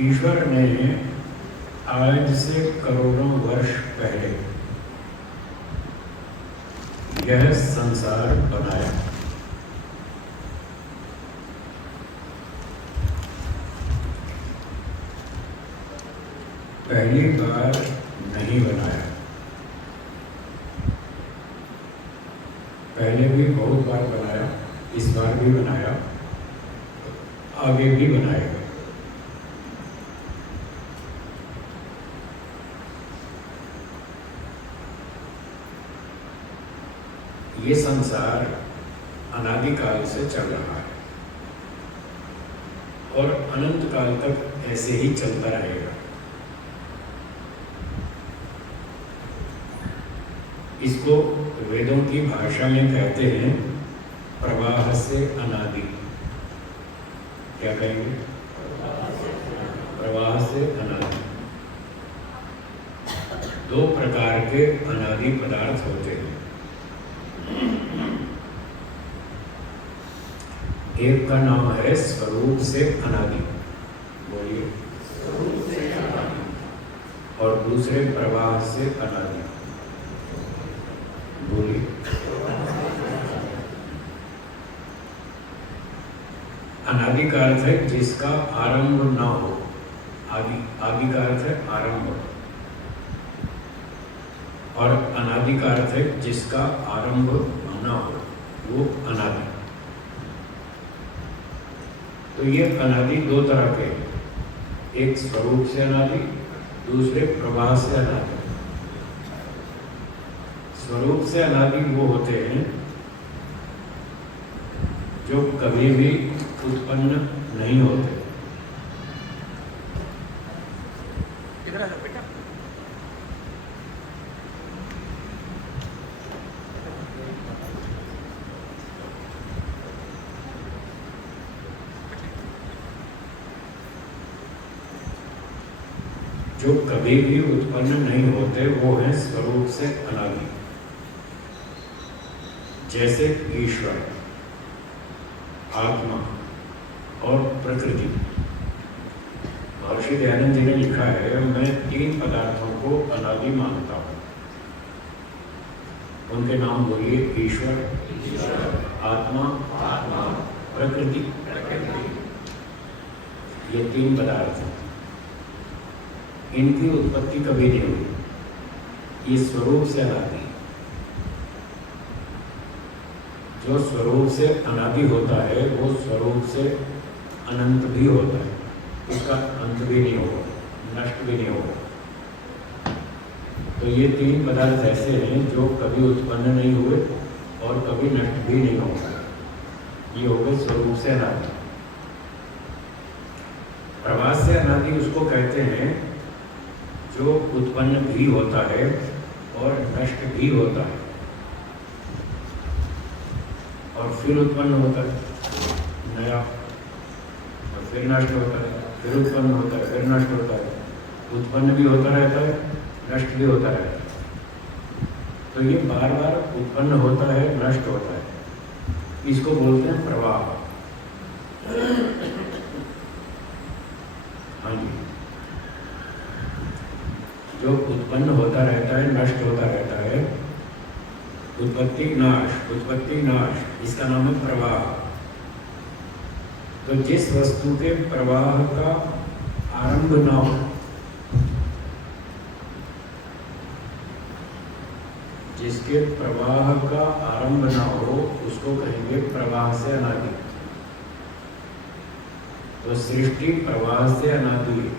ईश्वर ने आज से करोड़ों वर्ष पहले यह संसार बनाया। पहली बार नहीं बनाया, पहले भी बहुत बार बनाया, इस बार भी बनाया, आगे भी बनाएगा। ये संसार अनादिकाल से चल रहा है और अनंत काल तक ऐसे ही चलता रहेगा। इसको वेदों की भाषा में कहते हैं प्रवाह से अनादि। क्या कहेंगे? प्रवाह से अनादि। दो प्रकार के अनादि पदार्थ होते हैं। एक का नाम है स्वरूप से अनादि, बोलिए। स्वरूप से अनादि। और दूसरे प्रवाह से अनादि, बोलिए। अनादि का अर्थ है जिसका आरंभ ना हो। आदि, आदि का अर्थ है आरंभ, और अनादि का अर्थ है जिसका आरंभ ना हो, वो अनादि। तो ये अनादि दो तरह के, एक स्वरूप से अनादि, दूसरे प्रवाह से अनादि। स्वरूप से अनादि वो होते हैं जो कभी भी उत्पन्न नहीं होते। जो कभी भी उत्पन्न नहीं होते वो है स्वरूप से अनादि। जैसे ईश्वर, आत्मा और प्रकृति। महर्षि दयानंद जी ने लिखा है, मैं तीन पदार्थों को अनादि मानता हूँ। उनके नाम बोलिए। ईश्वर, आत्मा, प्रकृति। ये तीन पदार्थ हैं, इनकी उत्पत्ति कभी नहीं हुई। ये स्वरूप से अनादि। जो स्वरूप से अनादि होता है वो स्वरूप से अनंत भी होता है, उसका अंत भी नहीं होगा, नष्ट भी नहीं होगा। तो ये तीन पदार्थ ऐसे हैं जो कभी उत्पन्न नहीं हुए और कभी नष्ट भी नहीं होगा। ये हो गए स्वरूप से अनादि। प्रवाह से अनादि उसको कहते हैं जो उत्पन्न भी होता है और नष्ट भी होता है, और फिर उत्पन्न होता है नया, और फिर नष्ट होता है, फिर उत्पन्न होता है, फिर नष्ट होता है। उत्पन्न भी होता रहता है, नष्ट भी होता रहता है। तो ये बार बार उत्पन्न होता है, नष्ट होता है। इसको बोलते हैं प्रवाह। हाँ जी। जो उत्पन्न होता रहता है, नष्ट होता रहता है, उत्पत्ति नाश, उत्पत्ति नाश, इसका नाम है प्रवाह। तो जिस वस्तु के प्रवाह का आरंभ ना हो, जिसके प्रवाह का आरंभ ना हो, उसको कहेंगे प्रवाह से अनादि। तो सृष्टि प्रवाह से अनादि है,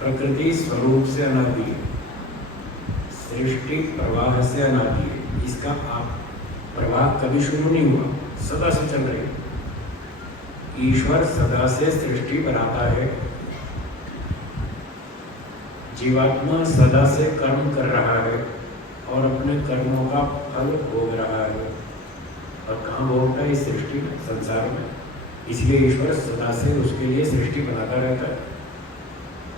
प्रकृति स्वरूप से अनादि है, सृष्टि प्रवाह से अनादि है। इसका प्रवाह कभी शुरू नहीं हुआ, सदा से चल रही है। ईश्वर सदा से सृष्टि बनाता है, जीवात्मा सदा से कर्म कर रहा है और अपने कर्मों का फल भोग रहा है। और कहाँ भोगता है? इस सृष्टि में, संसार में। इसलिए ईश्वर सदा से उसके लिए सृष्टि बनाता रहता है।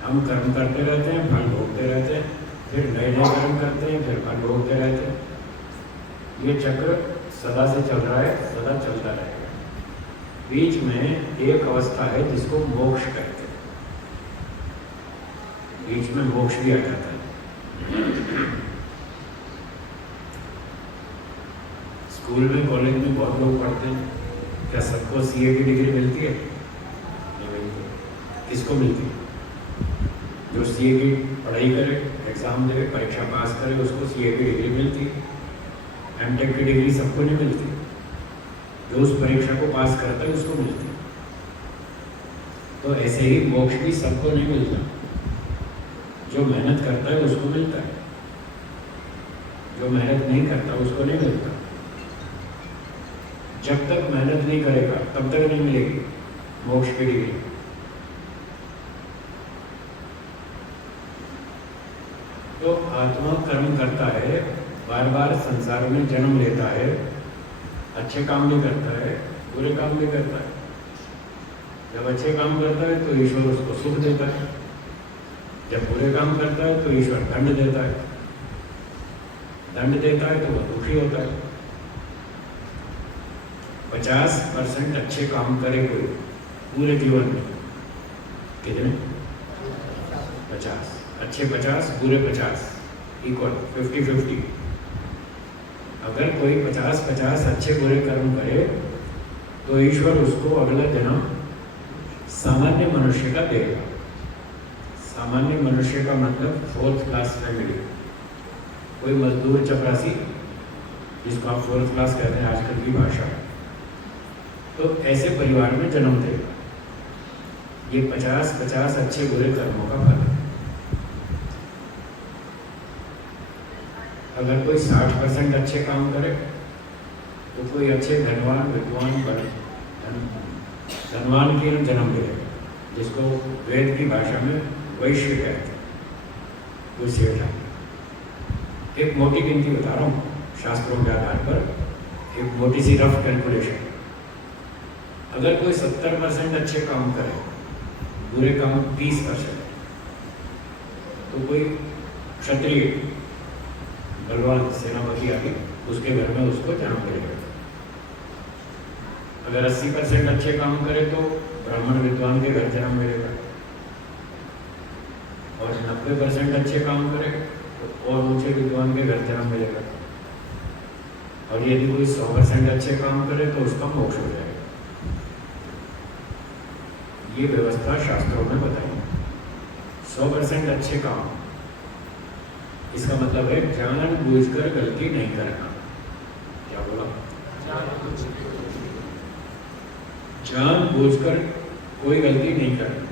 हम कर्म करते रहते हैं, फल भोगते रहते हैं, फिर नए नए कर्म करते हैं, फिर फल भोगते रहते हैं। ये चक्र सदा से चल रहा है, सदा चलता रहेगा। बीच में एक अवस्था है जिसको मोक्ष कहते हैं, बीच में मोक्ष भी आ जाता है। स्कूल में कॉलेज में बहुत लोग पढ़ते हैं, क्या सबको सीए की डिग्री मिलती है? नहीं मिलती। किसको मिलती है? जो सीए की पढ़ाई करे, एग्ज़ाम दे, परीक्षा पास करे, उसको सीए की डिग्री मिलती है। एमटेक की डिग्री सबको नहीं मिलती, जो उस परीक्षा को पास करता है उसको मिलती है। तो ऐसे ही मोक्ष भी सबको नहीं मिलता, जो मेहनत करता है उसको मिलता है, जो मेहनत नहीं करता उसको नहीं मिलता। जब तक मेहनत नहीं करेगा तब तक नहीं मिलेगी मोक्ष की डिग्री। तो आत्मा कर्म करता है, बार बार संसार में जन्म लेता है, अच्छे काम भी करता है, बुरे काम भी करता है। जब अच्छे काम करता है तो ईश्वर उसको सुख देता है, जब बुरे काम करता है तो ईश्वर दंड देता है। दंड देता है तो वह दुखी होता है। 50% अच्छे काम करे कोई पूरे जीवन में, कितने? 50 अच्छे 50 बुरे 50 इक्वल 50-50। अगर कोई 50-50 अच्छे बुरे कर्म करे तो ईश्वर उसको अगला जन्म सामान्य मनुष्य का देगा। सामान्य मनुष्य का मतलब 4th क्लास फैमिली, कोई मजदूर चपरासी जिसको आप 4th क्लास कहते हैं आजकल की भाषा, तो ऐसे परिवार में जन्म देगा। ये 50-50 अच्छे बुरे कर्मों का फल है। अगर कोई 60% अच्छे काम करे तो कोई अच्छे धनवान विद्वान धनवान की जन्म मिलेगा, जिसको वेद की भाषा में वैश्य कहते हैं। कोई सेठ है। एक मोटी गिनती बता रहा हूँ शास्त्रों के आधार पर, एक मोटी सी रफ कैलकुलेशन। अगर कोई 70% अच्छे काम करे, बुरे काम 30%, तो कोई क्षत्रिय बलवान सेनापति आगे उसके घर में उसको जन्म मिलेगा। अगर 80% अच्छे काम करे तो ब्राह्मण विद्वान के घर जन्म मिलेगा, और 90% अच्छे काम करे तो और ऊंचे विद्वान के घर जन्म मिलेगा, और यदि कोई 100% अच्छे काम करे तो उसका मोक्ष हो जाएगा। ये व्यवस्था शास्त्रों में बताई। 100% अच्छे काम, इसका मतलब है जानबूझकर गलती नहीं करना। क्या बोला? जानबूझकर कोई गलती नहीं करना।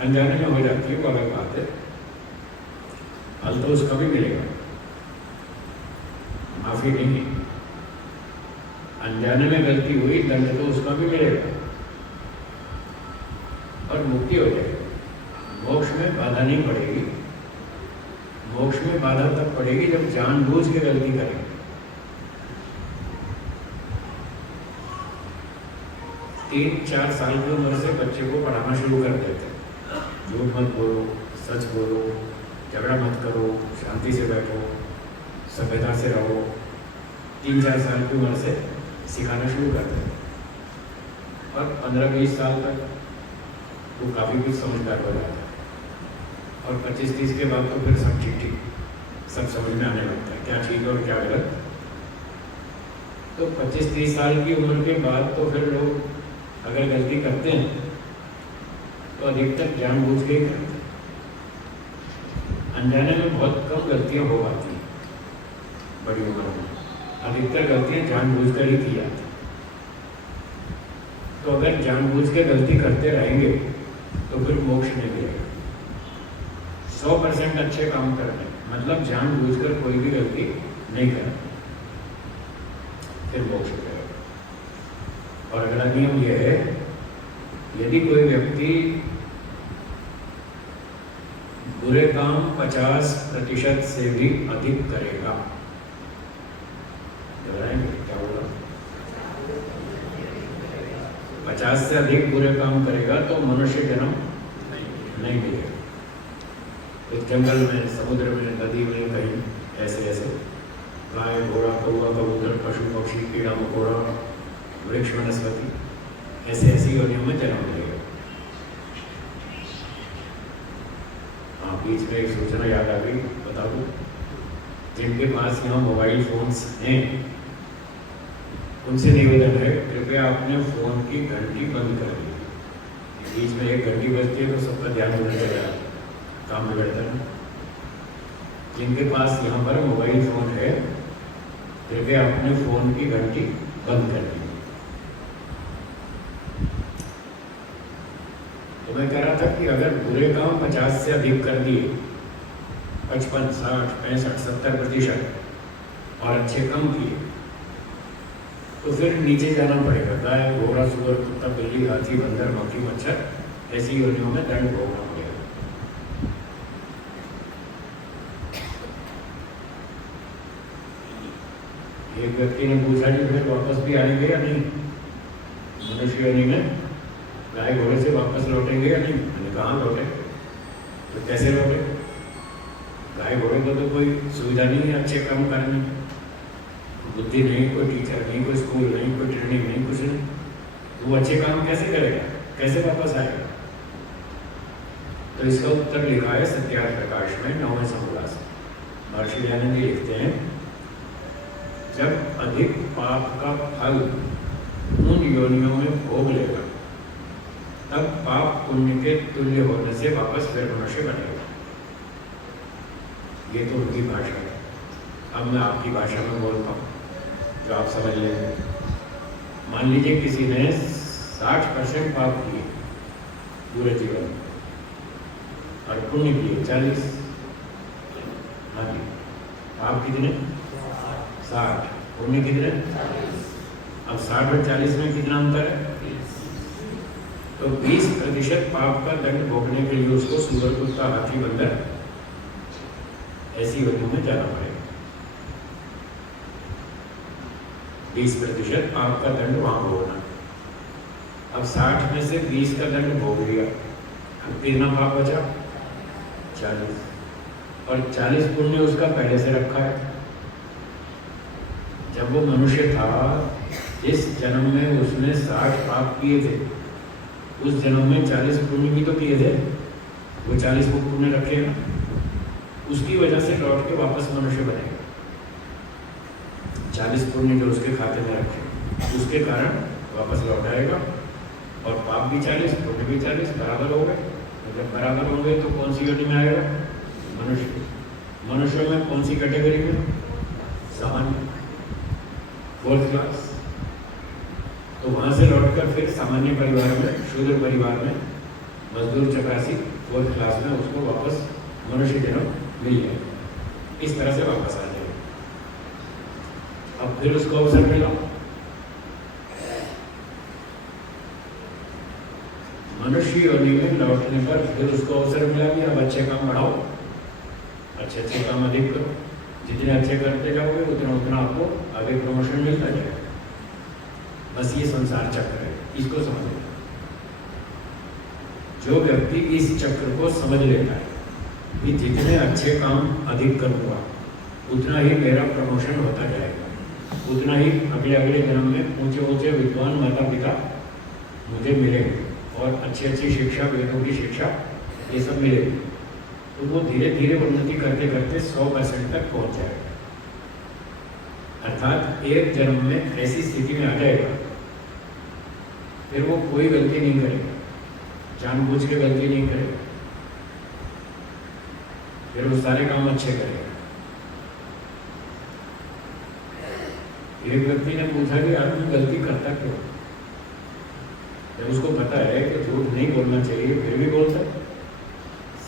अनजाने में हो जाती है वो अलग बात है, फल तो उसका भी मिलेगा, माफी नहीं है। अनजाने में गलती हुई, दंड तो उसका भी मिलेगा और मुक्ति हो जाएगी। मोक्ष में बाधा नहीं पड़ेगी। मोक्ष में बाधा तब पड़ेगी जब जानबूझ के गलती करेंगे। तीन 4 साल की उम्र से बच्चे को पढ़ाना शुरू कर देते हैं। झूठ मत बोलो, सच बोलो, झगड़ा मत करो, शांति से बैठो, सभ्यता से रहो। 3-4 साल की उम्र से सिखाना शुरू कर देते हैं और 15-20 साल तक वो काफ़ी कुछ समझदार हो जाता है, और 25-30 के बाद तो फिर सब ठीक सब समझ में आने लगता है, क्या ठीक और क्या गलत। तो 25-30 साल की उम्र के बाद तो फिर लोग अगर गलती करते हैं तो अधिकतर जानबूझ के ही करते हैं। अनजाने में बहुत कम गलतियां हो पाती हैं बड़ी उम्र में, अधिकतर गलतियां जानबूझ कर ही की जाती हैं। तो अगर जानबूझ के गलती करते रहेंगे तो फिर मोक्ष नहीं मिलेगा। 100% अच्छे काम करने मतलब जानबूझकर कोई भी गलती नहीं करना, फिर मोक्ष मिलेगा। और अगला नियम यह है, यदि कोई व्यक्ति बुरे काम 50% से भी अधिक करेगा, क्या बोला? 50 से अधिक बुरे काम करेगा तो मनुष्य जन्म नहीं मिलेगा। तो जंगल में, समुद्र में, नदी में, कहीं ऐसे गाय, घोड़ा, कौवा, कबूतर, पशु पक्षी, कीड़ा मकोड़ा, वृक्ष वनस्पति, ऐसे ऐसी योनियों में जन्म मिलेगा। हाँ, बीच में एक सूचना याद आ गई, बता दूँ। जिनके पास यहाँ मोबाइल फोन्स हैं उनसे निवेदन है, कृपया अपने फ़ोन की घंटी बंद कर दीजिए। बीच में एक घंटी बजती है तो सबका ध्यान उधर चला जाता है, काम बिगड़ता है। जिनके पास यहाँ पर मोबाइल फ़ोन है, कृपया अपने फ़ोन की घंटी बंद कर दीजिए। तो मैं कह रहा था कि अगर बुरे काम 50 से अधिक कर दिए, 55, 60, 65, 70% और अच्छे कम किए, तो फिर नीचे जाना पड़ेगा। गाय, घोड़ा, सुअर, कुत्ता, बिल्ली, हाथी, बंदर, मक्खी, मच्छर, ऐसी योनियों में दंड भोगना पड़ेगा। एक व्यक्ति ने पूछा कि फिर वापस भी आएंगे या नहीं, मनुष्य योनि में गाय घोड़े से वापस लौटेंगे या नहीं? मैंने कहा लौटे। तो कैसे लौटे? गाय घोड़े को तो कोई सुविधा नहीं है अच्छे काम करने, बुद्धि नहीं, कोई टीचर नहीं, कोई स्कूल नहीं, कोई ट्रेनिंग नहीं, कुछ नहीं। वो अच्छे काम कैसे करेगा, कैसे वापस आएगा? तो इसका उत्तर लिखा है सत्यार्थ प्रकाश में 9वें संपुलास। महर्षि दयानंद जी लिखते हैं, जब अधिक पाप का फल उन योनियों में भोग लेगा, तब पाप पुण्य के तुल्य होने से वापस फिर मनुष्य बनेगा। ये तो उनकी भाषा है। अब मैं आपकी भाषा में बोलता हूँ जो आप समझ लेंगे। मान लीजिए किसी ने 60% पाप किए पूरे जीवन में और पुण्य किए 40। हाँ जी, पाप कितने? 60, पुण्य कितने? अब 60 और 40 में कितना अंतर है? तो 20% पाप का दंड भोगने के लिए उसको सुअर, कुत्ता, हाथी, बंदर ऐसी योनियों में जाना पड़ेगा। 20% पाप का दंड वहां भोगना। अब 60 में से 20 का दंड भोग लिया, अब कितना पाप बचा? 40। और 40 पुण्य उसका पहले से रखा है। जब वो मनुष्य था, जिस जन्म में उसने 60 पाप किए थे, उस जन्म में 40 पुण्य भी तो किए थे। वो 40 को पुण्य रखेगा, उसकी वजह से लौट के वापस मनुष्य बनेगा। 40 पुण्य जो उसके खाते में रखे, उसके कारण वापस लौट आएगा। और पाप भी 40, पुण्य भी 40 बराबर हो गए। तो जब बराबर हो गए तो कौन सी योनि में आएगा? मनुष्य। मनुष्य में कौन सी कैटेगरी में? सामान्य, 4th क्लास। तो वहाँ से लौटकर फिर सामान्य परिवार में, शूद्र परिवार में, मजदूर चपरासी 4th क्लास में उसको वापस मनुष्य जन्म मिल जाएगा। इस तरह से वापस आ जाएगा। अब फिर उसको अवसर मिला, मनुष्य योनि में लौटने पर फिर उसको अवसर मिला कि अब अच्छे काम बढ़ाओ, अच्छे अच्छे काम अधिक करो। जितने अच्छे करते जाओगे उतना उतना आपको आगे प्रमोशन मिलता जाएगा। बस ये संसार चक्र है, इसको समझ लेना। जो व्यक्ति इस चक्र को समझ लेता है कि जितने अच्छे काम अधिक करूँगा उतना ही मेरा प्रमोशन होता जाएगा, उतना ही अगले अगले जन्म में ऊंचे ऊंचे विद्वान माता पिता मुझे मिलेंगे और अच्छी अच्छी शिक्षा, वेदों की शिक्षा, ये सब मिलेगी। तो वो धीरे धीरे उन्नति करते करते 100% तक पहुंच जाएगा। अर्थात एक जन्म में ऐसी स्थिति में आ जाएगा फिर वो कोई गलती नहीं करेगा, जानबूझ के गलती नहीं करेगा, फिर वो सारे काम अच्छे करेगा। एक व्यक्ति ने पूछा कि आदमी गलती करता क्यों? जब उसको पता है कि झूठ नहीं बोलना चाहिए फिर भी बोलता है,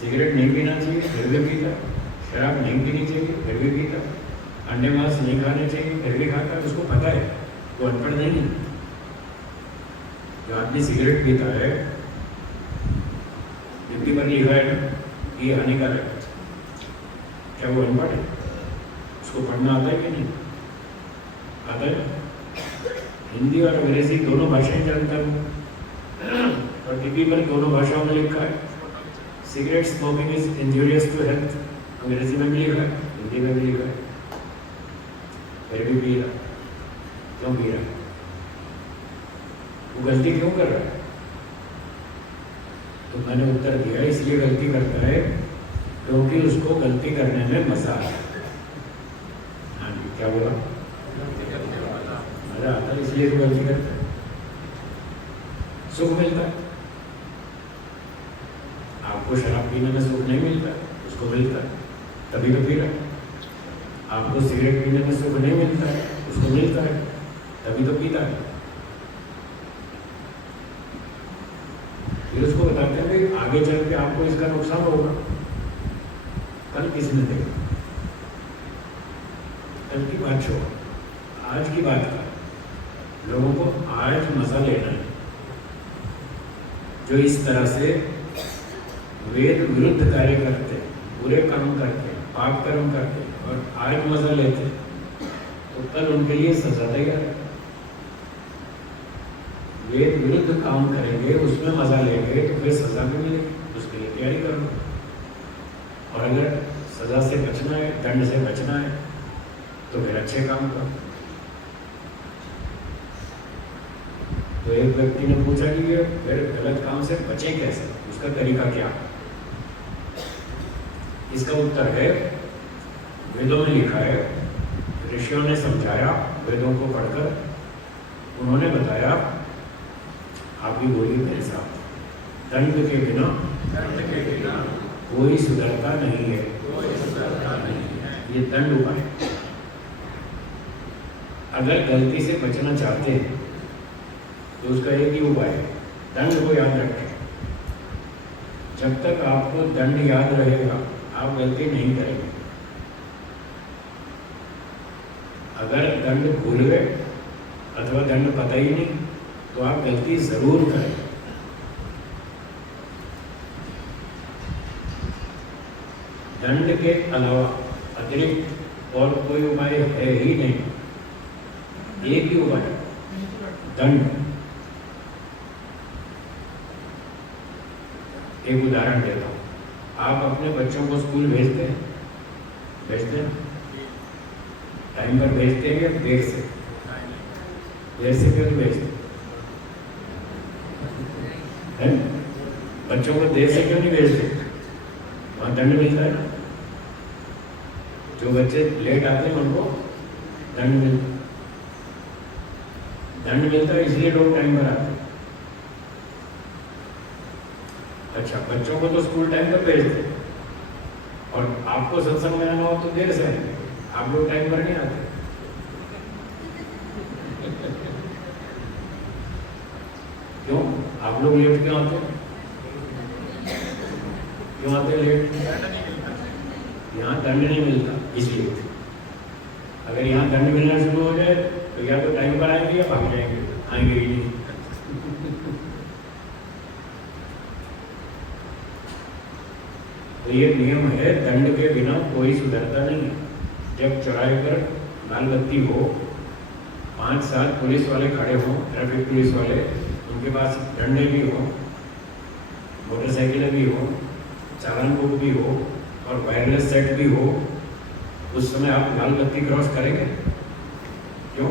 सिगरेट नहीं पीना चाहिए फिर भी पीता, शराब नहीं पीनी चाहिए फिर भी पीता, अंडे मांस नहीं खाने चाहिए फिर भी खाता। उसको पता है, वो अनपढ़ नहीं है। जो आदमी सिगरेट पीता है, डिब्बी पर लिखा है ना ये हानिकारक है, क्या वो अनपढ़ है? उसको पढ़ना आता है कि नहीं आता है? हिंदी और अंग्रेजी दोनों भाषाएं जानता हूँ और डिब्बी पर दोनों भाषाओं में लिखा है cigarette smoking is injurious to health. अंग्रेजी में भी लिखा है, हिंदी में भी लिखा है, फिर भी पी रहा। क्यों पी रहा? वो गलती क्यों कर रहा है? तो मैंने उत्तर दिया, इसलिए गलती करता है क्योंकि उसको गलती करने में मजा आता है। हाँ जी, क्या बोला? मजा आता है, इसलिए तो गलती करता है। सुख मिलता है। आपको शराब पीने में सुख नहीं मिलता, उसको मिलता है, तभी तो पी रहा है। आपको सिगरेट पीने में सुख नहीं मिलता है, उसको मिलता है, तभी तो पीता है। फिर उसको बताते हैं कि आगे चल के आपको इसका नुकसान होगा। कल किसने देखा? कल की बात छोड़ो, आज की बात कर। लोगों को आज मजा लेना है। जो इस तरह से वेद विरुद्ध कार्य करते, बुरे काम करते, पाप कर्म करते और आज मजा लेते, तो कल उनके लिए सजा तैयार है। वेद विरुद्ध काम करेंगे, उसमें मजा लेंगे, तो फिर सजा भी मिलेगी, उसके लिए तैयारी करो। और अगर सजा से बचना है, दंड से बचना है, तो फिर अच्छे काम करो। तो एक व्यक्ति ने पूछा कि ये फिर गलत काम से बचे कैसे, उसका तरीका क्या? इसका उत्तर है, वेदों में लिखा है, ऋषियों ने समझाया, वेदों को पढ़कर उन्होंने बताया। आप भी बोलिए मेरे साथ, दंड के बिना कोई सुधरता नहीं है। ये दंड उपाय। अगर गलती से बचना चाहते हैं तो उसका एक ही उपाय है, दंड को याद रखें। जब तक आपको दंड याद रहेगा, आप गलती नहीं करेंगे। अगर दंड भूल गए अथवा दंड पता ही नहीं, तो आप गलती जरूर करें। दंड के अलावा अतिरिक्त और कोई उपाय है ही नहीं। एक ही उपाय, दंड। एक उदाहरण देता हूँ। आप अपने बच्चों को स्कूल भेजते हैं? भेजते हैं? टाइम पर भेजते हैं या देर से? देर से क्यों नहीं भेजते हैं? बच्चों को देर से क्यों नहीं भेजते? वहाँ दंड मिलता है। जो बच्चे लेट आते हैं उनको दंड मिलता है। दंड मिलता है इसलिए लोग टाइम पर आते हैं। अच्छा, बच्चों को तो स्कूल टाइम पर भेजते और आपको सत्संग में आना हो तो देर से आएंगे। आप लोग टाइम पर नहीं आते। क्यों? आप लोग लेट क्यों आते हैं? क्यों आते हैं लेट? यहाँ दंड नहीं मिलता इसलिए। अगर यहाँ दंड मिलना शुरू हो जाए तो या तो टाइम पर आएंगे या भाग जाएंगे, आएंगे ही नहीं। तो ये नियम है, दंड के बिना कोई सुधरता नहीं। जब चौराहे पर लाल बत्ती हो, 5-7 पुलिस वाले खड़े हों, ट्रैफिक पुलिस वाले, उनके पास डंडे भी हो, मोटरसाइकिलें भी हो, चालान बुक भी हो और वायरलेस सेट भी हो, उस समय आप लाल बत्ती क्रॉस करेंगे? क्यों?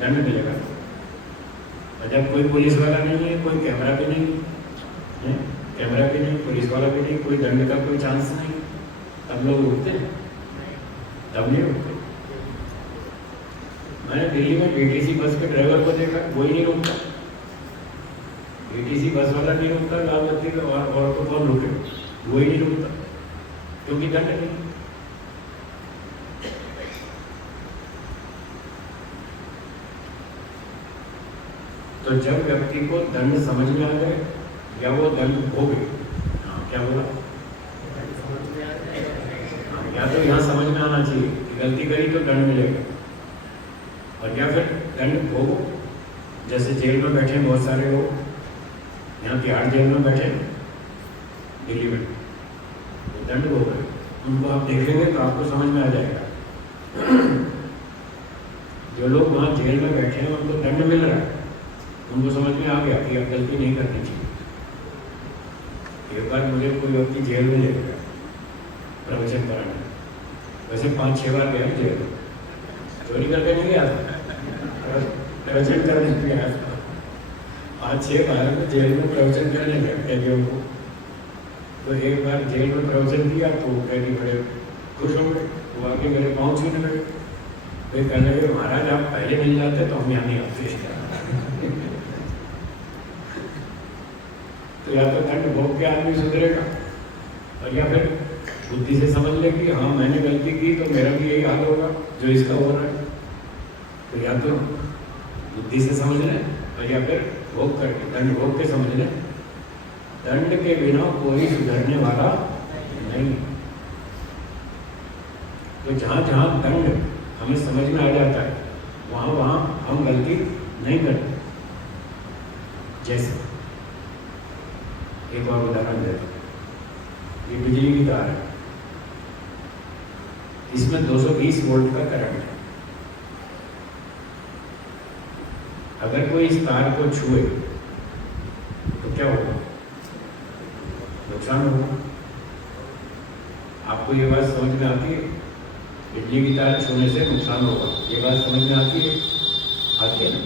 दंड मिलेगा। और जब कोई पुलिस वाला नहीं है, कोई कैमरा भी नहीं है, कैमरा भी नहीं, पुलिस वाला भी नहीं, कोई दंड का कोई चांस नहीं, तब लोग रुकते हैं? तब नहीं रुकते। मैंने दिल्ली में डीटीसी बस के ड्राइवर को देखा, कोई नहीं रुकता। डीटीसी बस वाला नहीं रुकता लाल बत्ती पे, और तो कौन रुके? वो ही नहीं रुकता, क्योंकि दंड नहीं। तो जब व्यक्ति को दंड समझ में आ जाए या वो दंड भोगे, क्या बोला? या तो यहाँ समझ में आना चाहिए कि गलती करी तो दंड मिलेगा, और या फिर दंड भोगो। जैसे जेल में बैठे बहुत सारे लोग, यहाँ तिहाड़ जेल में बैठे दिल्ली में, दंड भोग रहे, उनको आप देखेंगे तो आपको समझ में आ जाएगा। जो लोग वहाँ जेल में बैठे हैं उनको दंड मिल रहा है, उनको समझ में आ गया कि अब गलती नहीं करनी चाहिए। एक बार मुझे कोई व्यक्ति जेल में ले गया प्रवचन कराने, वैसे 5-6 बार गया जेल, चोरी करके नहीं गया, प्रवचन करने गया। आज 6 भारत में जेल में प्रवचन करने गए कैदियों को, तो एक बार जेल में प्रवचन दिया तो कैदी बड़े खुश हो गए, वो आगे मेरे पाँव छूने लगे। वे कहने लगे महाराज आप पहले मिल जाते तो हम यहाँ नहीं आते। तो या तो दंड भोग के आदमी सुधरेगा, और या फिर बुद्धि से समझ ले कि हाँ मैंने गलती की तो मेरा भी यही हाल होगा जो इसका हो रहा है। तो या तो बुद्धि से समझ लें और या फिर भोग करके दंड भोग के समझ लें। दंड के बिना कोई सुधरने वाला नहीं। तो जहाँ जहाँ दंड हमें समझ में आ जाता है वहाँ वहाँ हम गलती नहीं करते। जैसे एक और उदाहरण देता हूँ, ये बिजली की तार है, इसमें 220 वोल्ट का करंट है। अगर कोई इस तार को छुए तो क्या होगा? नुकसान होगा। आपको ये बात समझ में आती है? बिजली की तार छूने से नुकसान होगा, ये बात समझ में आती है? आती है ना?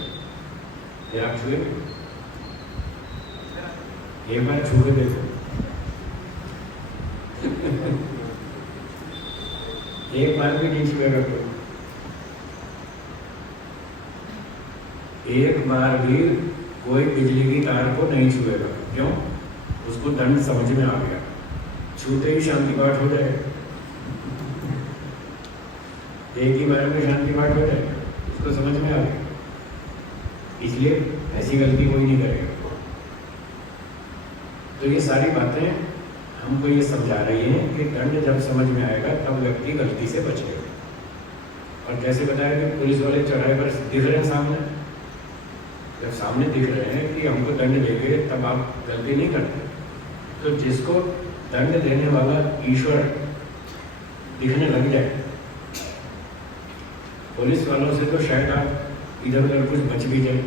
फिर आप छुए, एक बार छू के देखो। एक बार भी नहीं छुएगा कोई, एक बार भी कोई बिजली की तार को नहीं छुएगा। क्यों? उसको दंड समझ में आ गया, छूते ही शांति पाठ हो जाएगा। एक ही बार में शांति पाठ हो जाएगा, उसको समझ में आ गया। इसलिए ऐसी गलती कोई नहीं करेगा। तो ये सारी बातें हमको ये समझा रही हैं कि दंड जब समझ में आएगा तब व्यक्ति गलती से बचेगा। और जैसे बताया कि पुलिस वाले चौराहे पर दिख रहे हैं सामने, जब सामने दिख रहे हैं कि हमको दंड देंगे तब आप गलती नहीं करते। तो जिसको दंड देने वाला ईश्वर दिखने लग जाए, पुलिस वालों से तो शायद आप इधर उधर कुछ बच भी जाए,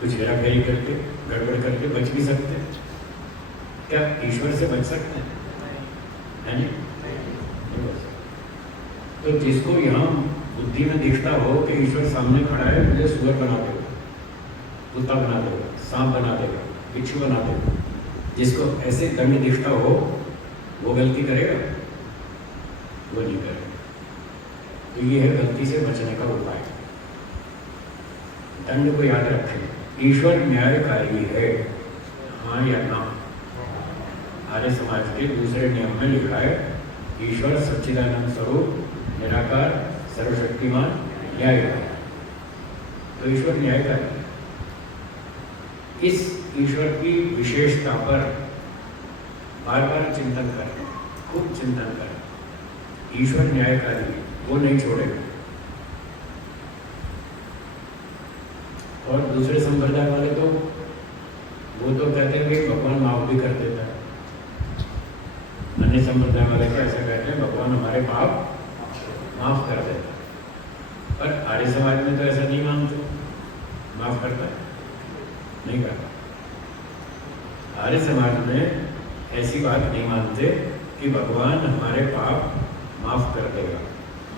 कुछ हेरा फेरी करके गड़बड़ करके बच भी सकते हैं। क्या ईश्वर से बच सकते हैं? है नहीं? तो जिसको यहाँ बुद्धि में दिखता हो कि ईश्वर सामने खड़ा है, मुझे सुअर बना देगा, कुत्ता बना देगा, सांप बना देगा, बिच्छू बना देगा, जिसको ऐसे दंड दिखता हो वो गलती करेगा? वो नहीं करेगा। तो ये है गलती से बचने का उपाय। दंड को याद रखें, ईश्वर न्यायकारी है, हाँ या ना। आर्य समाज के दूसरे नियम में लिखा है, ईश्वर सच्चिदानंद स्वरूप, निराकार, सर्वशक्तिमान, न्यायकारी। तो ईश्वर न्यायकारी है। इस ईश्वर की विशेषता पर बार बार चिंतन करें, खूब चिंतन करें। ईश्वर न्यायकारी है, वो नहीं छोड़ेगा। और दूसरे संप्रदाय वाले तो वो तो कहते हैं कि भगवान माफ भी कर देता है। अन्य संप्रदाय वाले क्या ऐसा कहते हैं, भगवान हमारे पाप माफ कर देता है। पर आर्य समाज में तो ऐसा नहीं मानते, माफ करता है नहीं करता। आर्य समाज में ऐसी बात नहीं मानते कि भगवान हमारे पाप माफ कर देगा,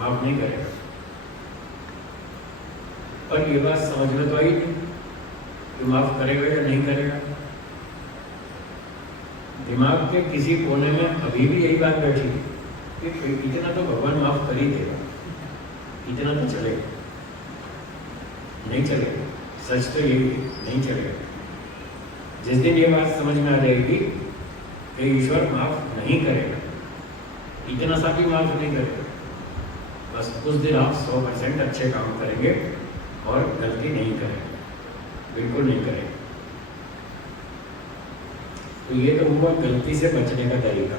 माफ नहीं करेगा। पर ये बात समझ में तो आई नहीं कि माफ करेगा या नहीं करेगा। दिमाग के किसी कोने में अभी भी यही बात बैठी कि इतना तो भगवान माफ कर ही देगा, इतना तो चलेगा। नहीं चलेगा, सच तो यही नहीं चलेगा। जिस दिन ये बात समझ में आ जाएगी कि ईश्वर माफ नहीं करेगा, इतना सा भी माफ नहीं करेगा, बस उस दिन आप 100% अच्छे काम करेंगे और गलती नहीं करेंगे, बिल्कुल नहीं करेंगे। तो ये तो हुआ गलती से बचने का तरीका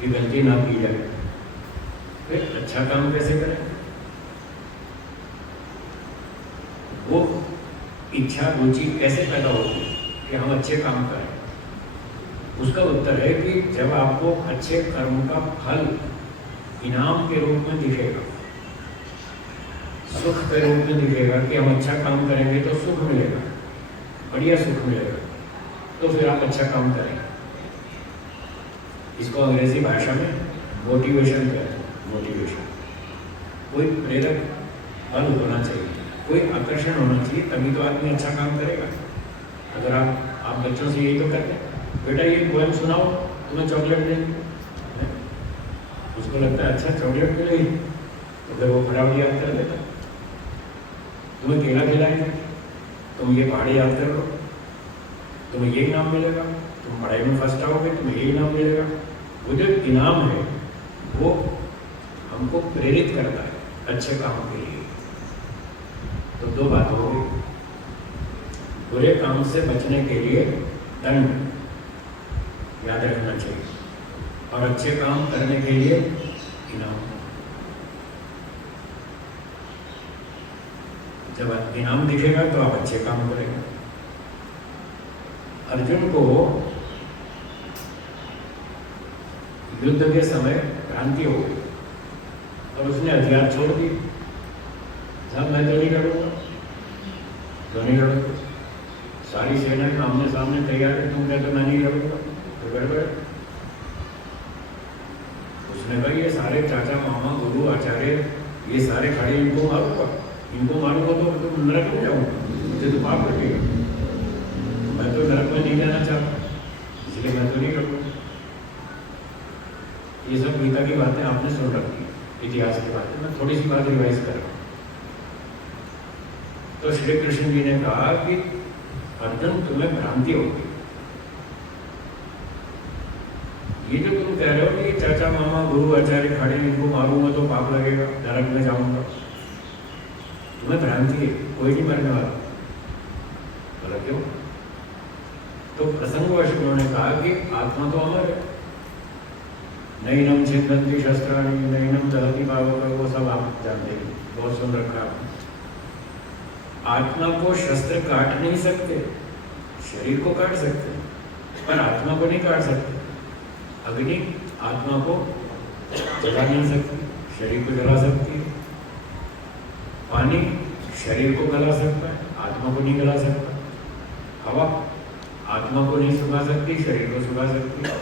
कि गलती ना की जाए। फिर अच्छा काम कैसे करें? वो इच्छा रुचि कैसे पैदा होगी कि हम अच्छे काम करें? उसका उत्तर है कि जब आपको अच्छे कर्म का फल इनाम के रूप में दिखेगा, सुख के रूप में दिखेगा कि हम अच्छा काम करेंगे तो सुख मिलेगा, बढ़िया सुख मिलेगा, तो फिर आप अच्छा काम करेंगे। इसको अंग्रेजी भाषा में मोटिवेशन कहते हैं। मोटिवेशन, कोई प्रेरक बल होना चाहिए। कोई आकर्षण होना चाहिए, तभी तो आदमी अच्छा काम करेगा। अगर आप बच्चों से यही तो करते हैं, बेटा ये पोएम सुनाओ, तुम्हें चॉकलेट देंगे, उसको लगता है अच्छा चॉकलेट मिलेगी, तो फिर वो फटाफट याद कर देता। तुम्हें केला खिलाएंगे, तुम ये पहाड़ी याद कर लो, तुम्हें ये इनाम मिलेगा, तुम पढ़ाई में फर्स्ट आओगे, तुम्हें ये इनाम मिलेगा। वो जो इनाम है वो हमको प्रेरित करता है अच्छे काम के लिए। तो दो बात हो गई, बुरे काम से बचने के लिए दंड याद रखना चाहिए, और अच्छे काम करने के लिए इनाम। जब इनाम दिखेगा तो आप अच्छे काम करेंगे। अर्जुन को युद्ध के समय भ्रांति हो गई और उसने हथियार छोड़ दिए। साहब मैं तो नहीं लड़ूंगा, तो नहीं लड़ूंगा, सारी सेना आमने सामने तैयार है, तुम कहते तो मैं नहीं लड़ूंगा, तो गड़बड़। उसने कहा ये सारे चाचा मामा गुरु आचार्य ये सारे खड़े, इनको मारूंगा, इनको मारूंगा तो नरक में जाऊंगा, मुझे तो पाप कटेगा, मैं तो नरक में नहीं जाना चाहता, इसलिए मैं तो नहीं लड़ूंगा। ये सब गीता की बातें आपने सुन रखी, इतिहास की बातें, मैं थोड़ी सी बात रिवाइज कर रहा हूँ। तो श्री कृष्ण जी ने कहा कि अर्जुन तुम्हें भ्रांति होगी, ये जो तुम कह रहे हो कि चाचा मामा गुरु आचार्य खड़े इनको मारूंगा तो पाप लगेगा, नरक में जाऊंगा, तुम्हें भ्रांति है, कोई नहीं मरने वाला। बोला क्यों? तो प्रसंगवश उन्होंने कहा कि आत्मा तो अमर है, नैनम छिन्दन्ति शस्त्राणि नैनम दहति पावक, वो सब आप जानते हैं, बहुत सुन रखा आपने। आत्मा को शस्त्र काट नहीं सकते, शरीर को काट सकते हैं, पर आत्मा को नहीं काट सकते। अग्नि आत्मा को जला नहीं सकती, शरीर को जला सकती है। पानी शरीर को गला सकता है, आत्मा को नहीं गला सकता। हवा आत्मा को नहीं सुखा सकती, शरीर को सुखा सकती है।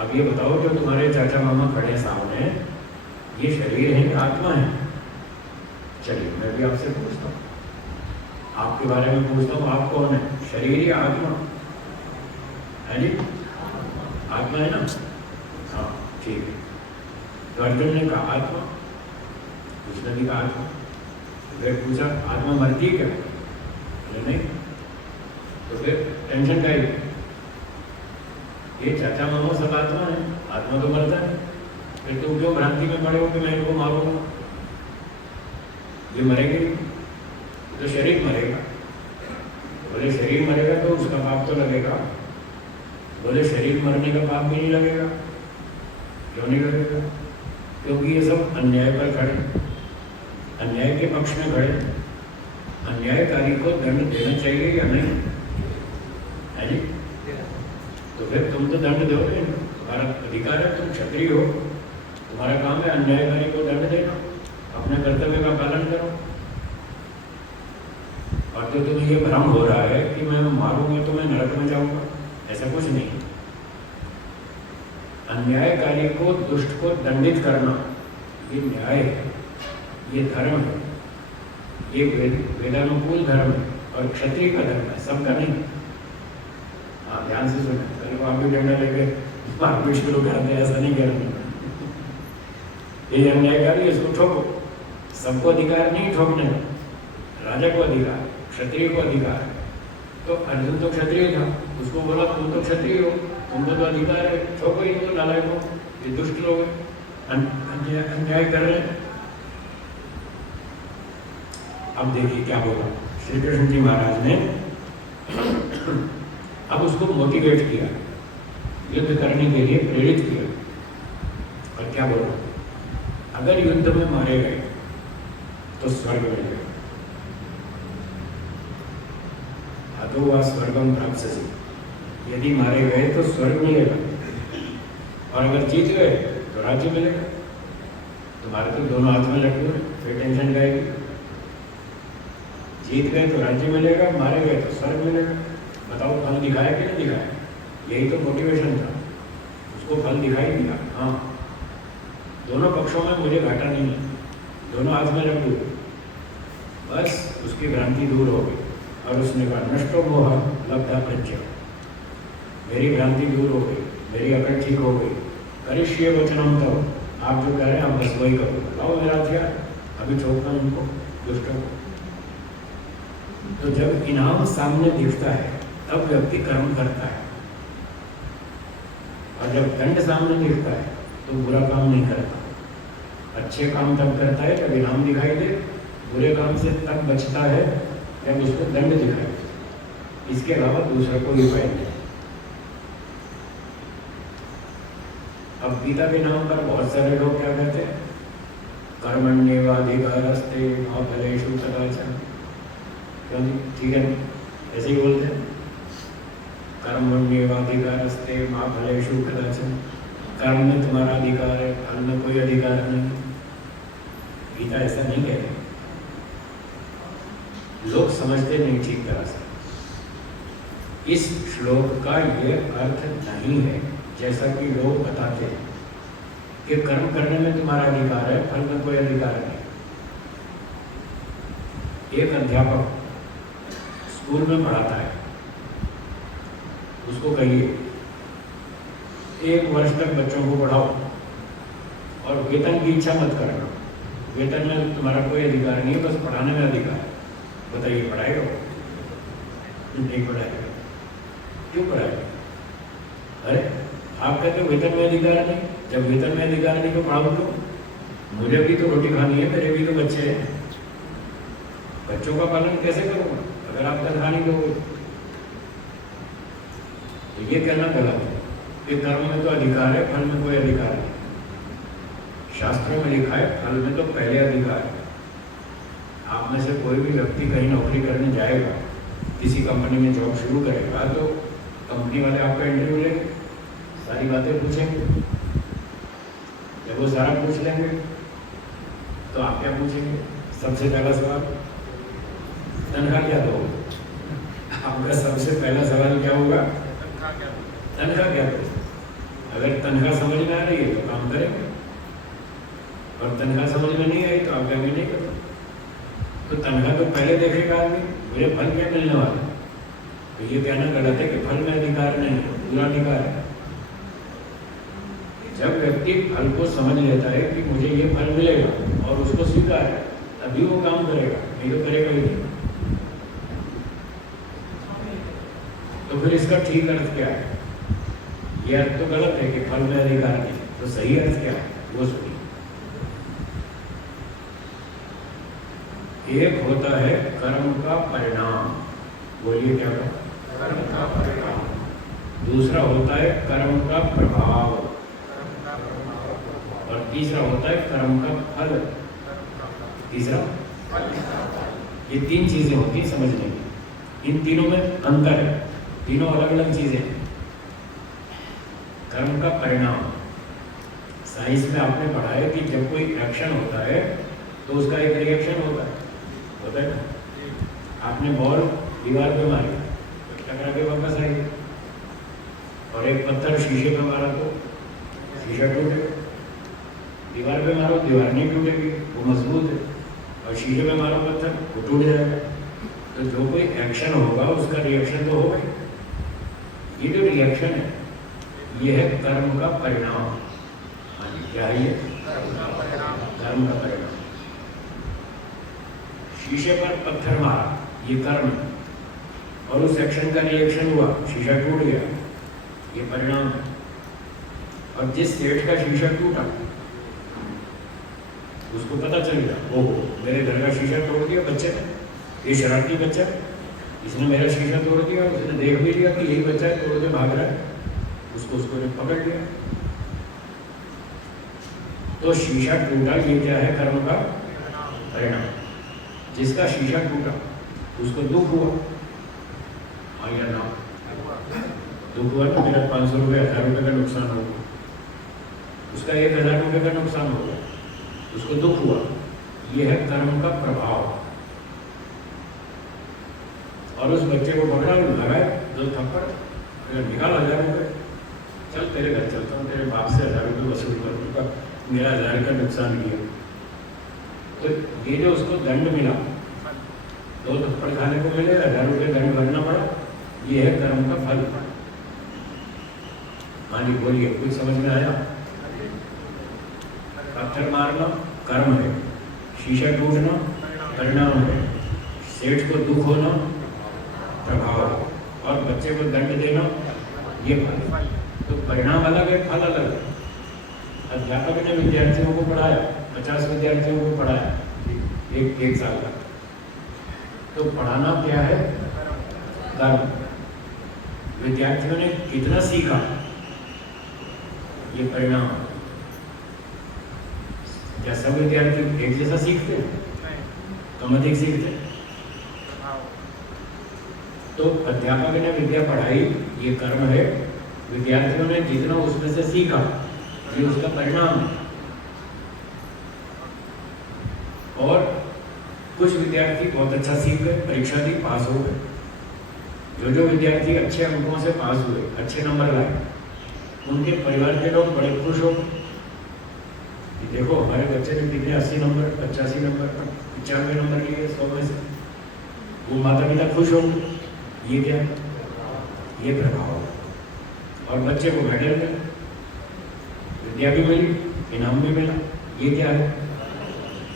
अब ये बताओ जो तुम्हारे चाचा मामा खड़े सामने, ये शरीर है या आत्मा है? चलिए मैं भी आपसे पूछता हूँ, आपके बारे में पूछता हूँ, आप कौन है, शरीर या आत्मा? है जी, आत्मा है ना? हाँ ठीक है। तो अर्जुन ने कहा आत्मा, उसने भी कहा आत्मा। फिर पूछा आत्मा मरती है क्या? बोले नहीं। तो फिर टेंशन का ही, ये चाचा मामा सब आत्मा है, आत्मा तो मरता है, फिर तुम क्यों भ्रांति में पड़े हो कि मैं इनको मारूंगा? ये मरेंगे तो शरीर मरेगा। बोले शरीर मरेगा तो उसका पाप तो लगेगा। बोले शरीर मरने का पाप भी नहीं लगेगा। क्यों नहीं लगेगा? क्योंकि ये सब अन्याय पर खड़े, अन्याय के पक्ष में खड़े। अन्यायकारी को दंड देना चाहिए या नहीं, है जी? तो फिर तुम तो दंड दोगे, तुम्हारा अधिकार है, तुम क्षत्रिय हो, तुम्हारा काम है अन्यायकारी को दंड देना, अपने कर्तव्य का पालन करो। और जो तुम्हें ये भ्रम हो रहा है कि मैं मारूंगा तो मैं नरक में जाऊंगा, ऐसा कुछ नहीं। अन्यायकारी को, दुष्ट को दंडित करना ये न्याय है, ये धर्म है, ये वेदानुकूल धर्म है और क्षत्रिय का धर्म है, सबका नहीं। हाँ ध्यान से सुने, कल को आप भी डंडा लेके मारपीट शुरू कर दे, ऐसा नहीं करना। ये अन्यायकारी, इसको ठोको। सबको अधिकार नहीं ठोकने का, राजा को अधिकार, क्षत्रिय को अधिकार। तो अर्जुन तो क्षत्रिय था, उसको बोला तुम तो क्षत्रिय हो, तुमको तो अधिकार है, ठोको इनको, नालायक हो, ये दुष्ट लोग हैं, अन्याय कर रहे हैं। अब देखिए क्या बोला श्री कृष्ण जी महाराज ने। अब उसको मोटिवेट किया, युद्ध करने के लिए प्रेरित किया। और क्या बोला? अगर युद्ध में मारे गए तो स्वर्ग मिलेगा, अतो वा स्वर्गम प्राप्स्यसि, यदि मारे गए तो स्वर्ग मिलेगा, और अगर जीत गए तो राज्य मिलेगा। तुम्हारे तो दोनों हाथ में लड्डू है, फिर टेंशन जाएगी। जीत गए तो राज्य मिलेगा, मारे गए तो स्वर्ग मिलेगा। बताओ फल दिखाया कि नहीं दिखाया? यही तो मोटिवेशन था, उसको फल दिखाई दिया। हाँ, दोनों पक्षों में मुझे घाटा नहीं है, दोनों हाथ में लड्डू। बस उसकी भ्रांति दूर हो गई और उसने कहा नष्टो मोह लब्धा प्रज्ञा, मेरी भ्रांति दूर हो गई, मेरी अकड़ ठीक हो गई। करिष्ये वचनम तब, आप जो कह रहे हैं आप बस वही करो, लाओ मेरा हथियार, अभी ठोकना उनको दुष्टों को। तो जब इनाम सामने दिखता है तब व्यक्ति कर्म करता है, और जब दंड सामने दिखता है तो बुरा काम नहीं करता। अच्छे काम तब करता है जब इनाम दिखाई दे, बुरे काम से तब बचता है जब उसको दंड दिखाई दे। इसके अलावा दूसरा कोई उपाय नहीं। अब गीता के नाम पर बहुत सारे लोग क्या कहते हैं, कर्मण्येवाधिकारस्ते मा फलेषु कदाचन। क्यों जी, ठीक है, ऐसे ही बोलते हैं, कर्मण्येवाधिकारस्ते मा फलेषु कदाचन। कर्म में तुम्हारा अधिकार है, फल में कोई अधिकार नहीं। गीता ऐसा नहीं कहती, लोग समझते नहीं ठीक तरह से। इस श्लोक का यह अर्थ नहीं है जैसा कि लोग बताते हैं कि कर्म करने में तुम्हारा अधिकार है, फल में कोई अधिकार नहीं। एक अध्यापक स्कूल में पढ़ाता है, उसको कहिए 1 वर्ष तक बच्चों को पढ़ाओ और वेतन की इच्छा मत करना, वेतन में तुम्हारा कोई अधिकार नहीं है, बस पढ़ाने में अधिकार है। बताइए पढ़ाएगा? नहीं पढ़ाएगा। क्यों पढ़ाएगा? अरे आप कहते हो वेतन में अधिकार नहीं, जब वेतन में अधिकार नहीं तो पढ़ाओ क्यों? मुझे भी तो रोटी खानी है, मेरे भी तो बच्चे हैं, बच्चों का पालन कैसे करूँगा अगर आप तनख्वाह नहीं दोगे? तो ये कहना गलत है कि कर्म में तो अधिकार है, फल में कोई अधिकार नहीं। शास्त्रों में लिखा है फल में तो पहले अधिकार है। आप में से कोई भी व्यक्ति कहीं नौकरी करने जाएगा, किसी कंपनी में जॉब शुरू करेगा, तो कंपनी वाले आपका इंटरव्यू लेंगे, सारी बातें पूछेंगे। जब वो सारा पूछ लेंगे तो आप क्या पूछेंगे? सबसे पहला सवाल तनख्वाह क्या दो? आपका सबसे पहला सवाल क्या होगा? तनख्वाह क्या दो? अगर तनख्वाह समझ में आ रही है तो काम करेंगे, और तनख्वाह समझ में नहीं आई तो आप क्या भी नहीं करोगे। तो तनख्वाह तो पहले देखेगा आदमी, मुझे फल क्या मिलने वाला। तो ये कहना गलत है कि फल में अधिकार नहीं है, पूरा अधिकार है। जब व्यक्ति फल को समझ लेता है कि मुझे ये फल मिलेगा और उसको स्वीकार है, तभी वो काम करेगा, नहीं तो करेगा ही नहीं। तो फिर इसका ठीक अर्थ क्या है? ये अर्थ तो गलत है कि फल में अधिकार नहीं, तो सही अर्थ क्या है वो सुनिए। एक होता है कर्म का परिणाम, बोलिए क्या होगा? कर्म का परिणाम। दूसरा होता है कर्म का प्रभाव, और तीसरा होता है कर्म का फल। तीसरा ये 3 चीजें होती हैं समझने की। इन तीनों में अंतर है, तीनों अलग अलग चीजें हैं। कर्म का परिणाम, साइंस में आपने पढ़ा है कि जब कोई एक्शन होता है तो उसका एक रिएक्शन होता है ना? आपने बॉल दीवार पे मारी, टकरा के वापस आई, और एक पत्थर शीशे पे मारा तो शीशा टूटेगा। दीवार पे मारो, दीवार नहीं टूटेगी, वो मजबूत है, और शीशे पे मारो पत्थर, वो टूट जाएगा। तो जो कोई एक्शन होगा उसका रिएक्शन तो होगा ही। ये जो रिएक्शन है ये है कर्म का परिणाम। हाँ जी, क्या है ये? कर्म का परिणाम। शीशे पर पत्थर मारा, ये कर्म, और उस एक्शन का रिएक्शन हुआ, शीशा टूट गया, ये परिणाम है। और जिस सेठ का शीशा टूटा उसको पता चल गया, ओहो मेरे घर का शीशा तोड़ दिया बच्चे ने, ये शरारती बच्चा, इसने मेरा शीशा तोड़ दिया, उसने देख भी लिया कि यही बच्चा है, तोड़ के भाग रहा है, उसको ने पकड़ लिया। तो शीशा टूटा, ये क्या है? कर्म का परिणाम। जिसका शीशा टूटा उसको दुख हुआ, हाँ या ना? दुख हुआ ना, मेरा 500 रुपये 1000 रुपये का नुकसान हो गया, उसका 1000 रुपये का नुकसान हो गया, उसको दुख हुआ। ये है कर्म का प्रभाव। और उस बच्चे को पकड़ा, लगाए 2 थप्पड़, निकाल 1000 रुपये, चल तेरे घर चलता हूँ, तेरे बाप से 1000 रुपये वसूल करूँगा, मेरा 1000 का नुकसान किया। तो ये जो उसको दंड मिला 2 थप्पड़ खाने को मिले, 1000 रुपये दंड भरना पड़ा, ये है कर्म का फल। हाँ जी बोलिए, कुछ समझ में आया? पत्थर मारना कर्म है, शीशा टूटना परिणाम है, सेठ को दुख होना प्रभाव है, और बच्चे को दंड देना ये फल। तो परिणाम अलग है, फल अलग है। अध्यापक ने विद्यार्थियों को पढ़ाया, 50 विद्यार्थियों को पढ़ाया एक साल का, तो पढ़ाना क्या है? कर्म। विद्यार्थियों ने कितना सीखा ये परिणाम। क्या सब विद्यार्थी एक जैसा सीखते हैं? कम अधिक सीखते हैं। तो अध्यापक ने विद्या पढ़ाई, ये कर्म है। विद्यार्थियों ने जितना उसमें से सीखा ये उसका परिणाम है। और कुछ विद्यार्थी बहुत अच्छा सीख गए, परीक्षा दी, पास हो गए। जो विद्यार्थी अच्छे अंकों से पास हुए, अच्छे नंबर लाए, उनके परिवार के लोग बड़े खुश हो गए। देखो हमारे बच्चे ने कितने 80 नंबर, 85 नंबर, 95 नंबर लिए 100 में से, वो माता पिता खुश होंगे। ये क्या? ये प्रभाव। और बच्चे को मेडल मिला, विद्या भी मिली, इनाम भी मिला। ये क्या है?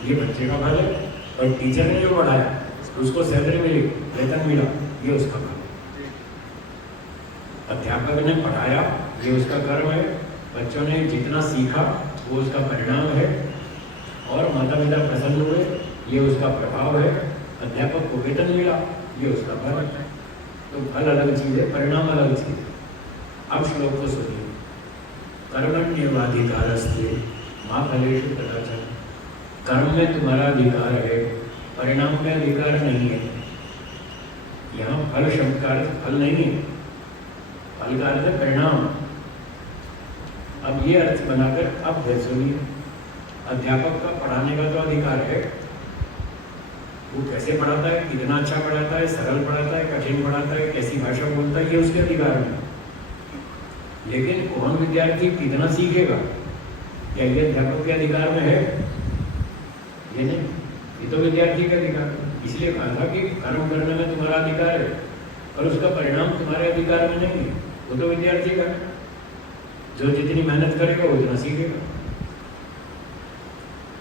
ये बच्चे का फल है। और टीचर ने जो पढ़ाया उसको सैलरी मिली, वेतन मिला, ये उसका फल। अध्यापक ने पढ़ाया, ये उसका कर्म है। बच्चों ने जितना सीखा वो उसका परिणाम है। और माता पिता प्रसन्न हुए, ये उसका प्रभाव है। अध्यापक को वेतन मिला, ये उसका फल है। तो फल अलग चीज है, परिणाम अलग चीज है। अब श्लोक को सुनिए। कर्मण्येवाधिकारस्ते मा फलेषु कदाचन। कर्म में तुम्हारा अधिकार है, परिणाम में अधिकार नहीं है। यहाँ फल शब्द का अर्थ फल नहीं है, फल का अर्थ है परिणाम। अब ये अर्थ बनाकर अब फिर सुनिए। अध्यापक का पढ़ाने का तो अधिकार है, वो कैसे पढ़ाता है, कितना अच्छा पढ़ाता है, सरल पढ़ाता है, कठिन पढ़ाता है, कैसी भाषा बोलता है, ये उसके अधिकार में। लेकिन कौन विद्यार्थी कितना सीखेगा, क्या ये अध्यापक के अधिकार में है? ये नहीं, ये तो विद्यार्थी का अधिकार है। इसलिए कहा था कि कर्म करने में तुम्हारा अधिकार है, और उसका परिणाम तुम्हारे अधिकार में नहीं है, वो तो विद्यार्थी का है। जो जितनी मेहनत करेगा वो उतना सीखेगा।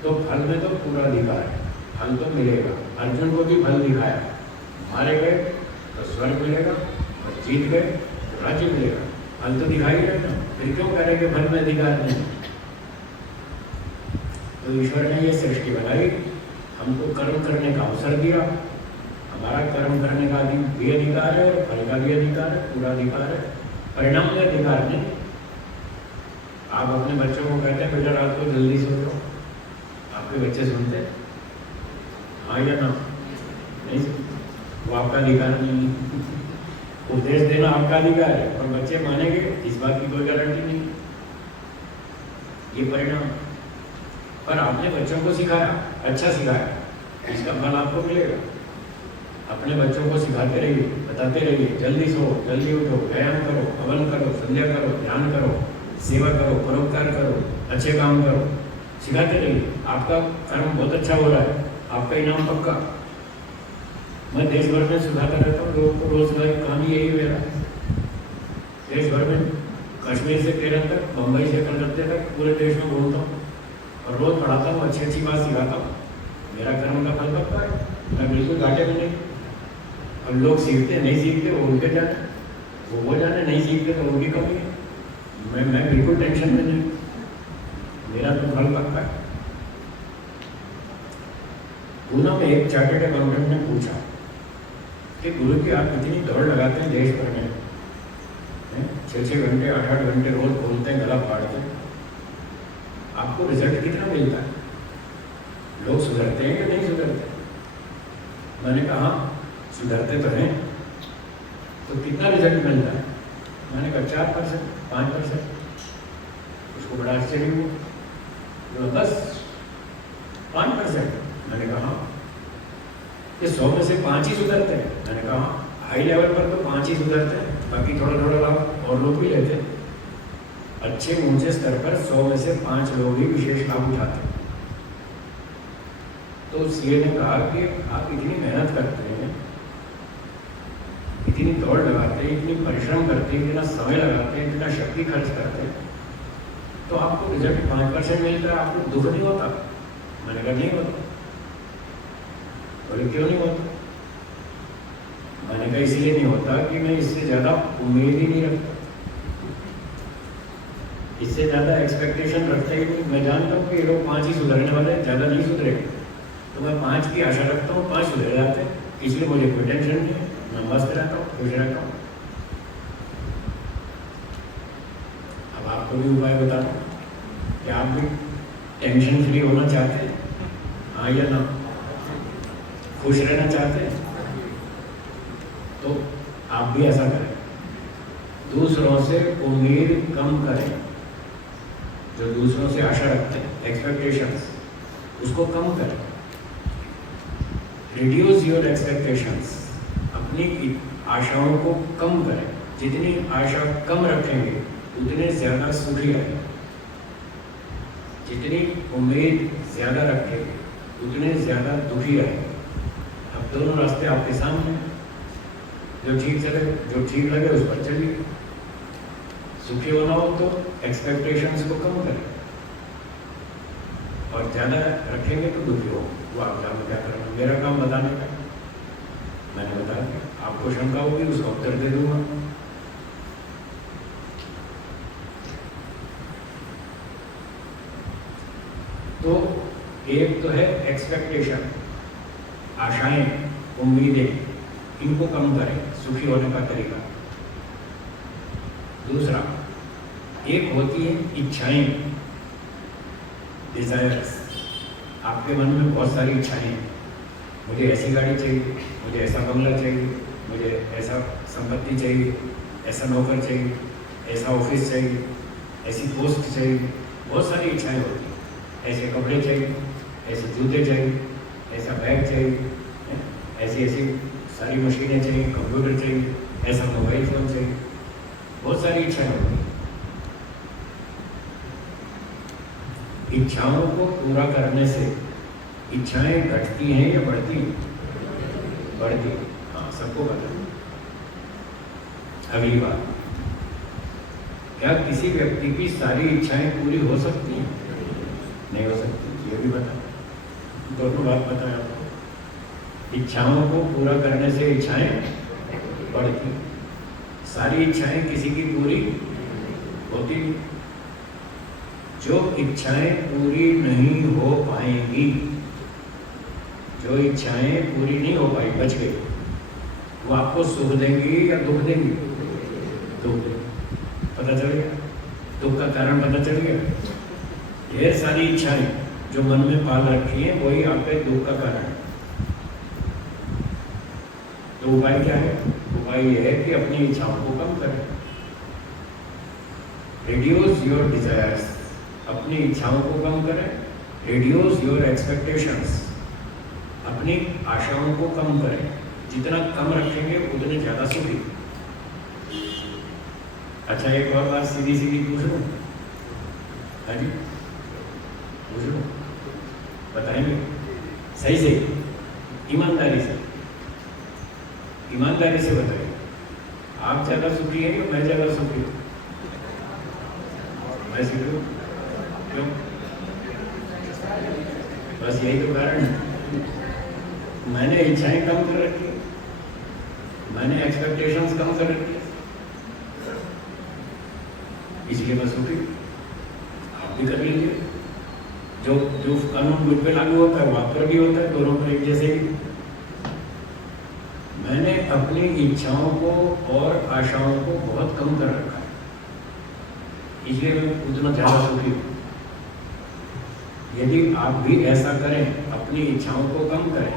तो फल में तो पूरा अधिकार है, फल तो मिलेगा। अर्जुन को भी फल दिखाया, मारे गए तो स्वर्ग मिलेगा, और जीत गए तो राज्य मिलेगा। फल तो दिखाई रहना, फिर क्यों करेंगे फल में अधिकार नहीं? तो ईश्वर ने ये सृष्टि बनाई, हमको कर्म करने का अवसर दिया। हमारा कर्म करने का भी अधिकार है, और फल का भी अधिकार है, पूरा अधिकार है। परिणाम में अधिकार नहीं। आप अपने बच्चों को कहते हैं बेटा रात को जल्दी सो जाओ, आपके बच्चे सुनते हैं? हाँ या ना? नहीं, वो आपका अधिकार नहीं है। उपदेश देना आपका अधिकार है, और बच्चे मानेंगे इस बात की कोई गारंटी नहीं। ये परिणाम। पर आपने बच्चों को सिखाया, अच्छा सिखाया, इसका फल आपको मिलेगा। अपने बच्चों को सिखाते रहिए, बताते रहिए, जल्दी सो, जल्दी उठो, व्यायाम करो, हवन करो, संध्या करो, ध्यान करो, सेवा करो, परोपकार करो, अच्छे काम करो, सिखाते रहिए। आपका कर्म बहुत अच्छा हो रहा है, आपका इनाम पक्का। मैं देश भर में सिखाता रहता हूँ लोगों को, रोजगारी काम यही मेरा। देश भर में, कश्मीर से केरल तक, मुंबई से कलकत्ते तक, पूरे देश में घूमता हूँ और रोज पढ़ाता हूँ, अच्छी अच्छी बात सिखाता हूँ। मेरा कर्म का फल पक्का है, मैं बिल्कुल घाटे में नहीं। अब लोग सीखते नहीं सीखते वो उनके जाने, वो जाने, नहीं सीखते तो उनकी कमी है। मैं बिल्कुल टेंशन में नहीं, मेरा तो फल पक्का है। पूना में एक चार्टर्ड अकाउंटेंट ने पूछा कि गुरु जी आप इतनी दौड़ लगाते हैं देश भर में, 6-6 घंटे 8-8 घंटे रोज बोलते हैं, गला फाड़ते हैं, आपको रिजल्ट कितना मिलता है? लोग सुधरते हैं कि नहीं सुधरते? मैंने कहा सुधरते तो हैं, तो कितना रिजल्ट मिलता है? मैंने कहा 4%, 5%। उसको बड़ा आश्चर्य हुआ, तो बस 5%? मैंने कहा कि 100 में से 5 ही सुधरते हैं। मैंने कहा हाई लेवल पर तो 5 ही सुधरते हैं, बाकी थोड़ा थोड़ा लाभ और लोग भी लेते हैं। अच्छे ऊंचे स्तर पर 100 में से 5 लोग ही विशेष लाभ उठाते हैं। तो सीए ने कहा कि आप इतनी मेहनत करते हैं, इतनी दौड़ लगाते हैं, इतनी परिश्रम करते हैं, इतना समय लगाते हैं, इतना शक्ति खर्च करते हैं, तो आपको रिजल्ट 5% मिलता है, आपको दुख नहीं होता? मैंने कहा नहीं होता। बोले क्यों नहीं होता? मैंने कहा इसलिए नहीं होता कि मैं इससे ज़्यादा उम्मीद ही नहीं रखता, इससे ज़्यादा एक्सपेक्टेशन रखते ही नहीं। मैं जानता हूँ कि ये लोग 5 ही सुधरने वाले हैं, ज़्यादा नहीं सुधरेंगे, तो मैं 5 की आशा रखता हूँ, 5 सुधर जाते हैं, इसलिए मुझे कोई टेंशन नहीं है, मैं मस्त रहता हूँ, खुश रहता हूँ। अब आपको भी उपाय बता दूँ कि आप भी टेंशन फ्री होना चाहते हैं, हाँ या ना? खुश रहना चाहते हैं, तो आप भी ऐसा करें, दूसरों से उम्मीद कम करें, जो दूसरों से आशा रखते हैं, एक्सपेक्टेशंस, उसको कम करें। रिड्यूस योर एक्सपेक्टेशंस, अपनी आशाओं को कम करें। जितनी आशा कम रखेंगे उतने ज़्यादा सुखी रहेंगे, जितनी उम्मीद ज़्यादा रखेंगे उतने ज़्यादा दुखी रहेंगे। अब दोनों रास्ते आपके सामने, जो ठीक चले, जो ठीक लगे उस पर चलिए। सुखी होना हो तो एक्सपेक्टेशंस को कम करें, और ज़्यादा रखेंगे तो दुखी हो। वो आप जानो क्या करना, मेरा काम बताने का, मैंने बता दिया। आपको शंका होगी उसका उत्तर दे दूंगा। तो एक तो है एक्सपेक्टेशन, आशाएं, उम्मीदें, इनको कम करें, सुखी होने का तरीका। दूसरा, एक होती है इच्छाएं, डिजायर्स। आपके मन में बहुत सारी इच्छाएं हैं, मुझे ऐसी गाड़ी चाहिए, मुझे ऐसा बंगला चाहिए, मुझे ऐसा संपत्ति चाहिए, ऐसा नौकर चाहिए, ऐसा ऑफिस चाहिए, ऐसी पोस्ट चाहिए, बहुत सारी इच्छाएं होती हैं। ऐसे कपड़े चाहिए, ऐसे जूते चाहिए, ऐसा बैग चाहिए, ऐसी ऐसी सारी मशीनें चाहिए, कंप्यूटर चाहिए, ऐसा मोबाइल फ़ोन चाहिए, बहुत सारी इच्छाएं होती हैं। इच्छाओं को पूरा करने से इच्छाएं घटती हैं या बढ़ती हैं? बढ़ती। हाँ, सबको पता है। अगली बात, क्या किसी व्यक्ति की सारी इच्छाएं पूरी हो सकती हैं? नहीं हो सकती, ये भी बता, दोनों बात बताया आपको। इच्छाओं को पूरा करने से इच्छाएं बढ़ती, सारी इच्छाएं किसी की पूरी होती नहीं। जो इच्छाएं पूरी नहीं हो पाएंगी, जो इच्छाएं पूरी नहीं हो पाई, बच गई, वो आपको सुख देंगी या दुख देंगी? दुख देंगी। पता चल गया? दुख का कारण पता चल गया? ढेर सारी इच्छाएं जो मन में पाल रखी हैं, वही आपके दुख का कारण है। तो उपाय क्या है? उपाय यह है कि अपनी इच्छाओं को कम करें। रिड्यूस योर डिजायर्स, अपनी इच्छाओं को कम करें। रिड्यूस योर एक्सपेक्टेशंस, अपनी आशाओं को कम करें। जितना कम रखेंगे उतने ज़्यादा सुखी। अच्छा, एक और बात सीधी सीधी पूछ लूँ? हाँ जी, पूछ लूँ? बताएंगे सही से, ईमानदारी से, ईमानदारी से बताइए, आप ज़्यादा सुखी हैं या मैं ज़्यादा सुखी हूँ? मैं सुखी हूँ। क्यों? बस यही तो कारण है, मैंने इच्छाएं कम कर रखी, मैंने एक्सपेक्टेशंस कम कर रखी, इसलिए मैं सुखी। आप भी कर लीजिए। जो जो कानून मुझ पे लागू होता है वो आप पर भी होता है, दोनों पर एक जैसे ही। मैंने अपनी इच्छाओं को और आशाओं को बहुत कम कर रखा है, इसलिए मैं उतना ज़्यादा सुखी हूँ। यदि आप भी ऐसा करें, अपनी इच्छाओं को कम करें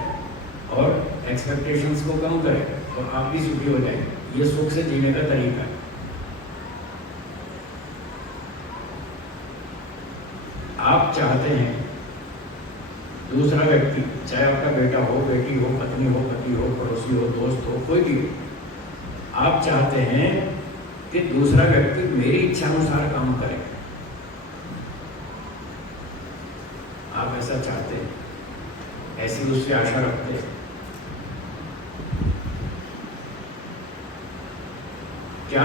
और एक्सपेक्टेशंस को कम करें, तो आप भी सुखी हो जाएंगे। ये सुख से जीने का तरीका है। आप चाहते हैं दूसरा व्यक्ति, चाहे आपका बेटा हो, बेटी हो, पत्नी हो, पति हो, पड़ोसी हो, दोस्त हो, कोई भी हो, आप चाहते हैं कि दूसरा व्यक्ति मेरी इच्छा अनुसार काम करे। आप ऐसा चाहते हैं, ऐसी उससे आशा रखते हैं। क्या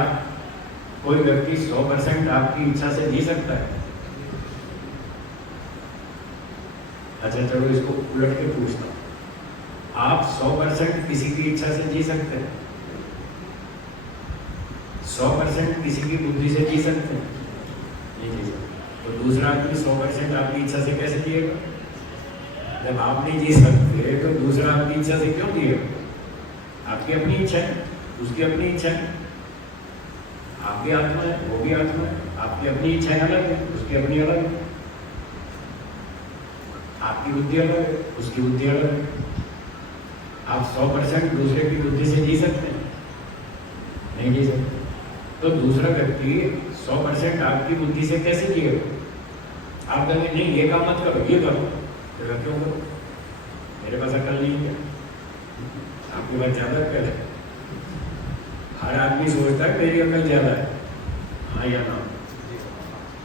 कोई व्यक्ति 100% आपकी इच्छा से जी सकता है? अच्छा चलो इसको उलट के पूछता हूँ, आप 100% किसी की इच्छा से जी सकते हैं? 100% किसी की बुद्धि से जी सकते हैं? नहीं जी सकते। तो दूसरा आदमी 100% आपकी इच्छा से कैसे जिएगा? जब आप नहीं जी सकते तो दूसरा आपकी इच्छा से क्यों जिएगा? आपकी अपनी इच्छा है, उसकी अपनी इच्छा है, आपकी आत्मा है, वो भी आत्मा है, आपकी अपनी इच्छा अलग है, उसकी अपनी अलग है, आपकी बुद्धि अलग है, उसकी बुद्धि अलग है। आप 100% दूसरे की बुद्धि से जी सकते हैं? नहीं जी सकते। तो दूसरा व्यक्ति 100% आपकी बुद्धि से कैसे जिएगा? आप कहेंगे नहीं ये काम मत करो, ये करो, तो क्यों करो? मेरे पास अकल नहीं है, आपके पास ज़्यादा अकल है। हर आदमी सोचता है मेरी अकल ज़्यादा है, हाँ या ना,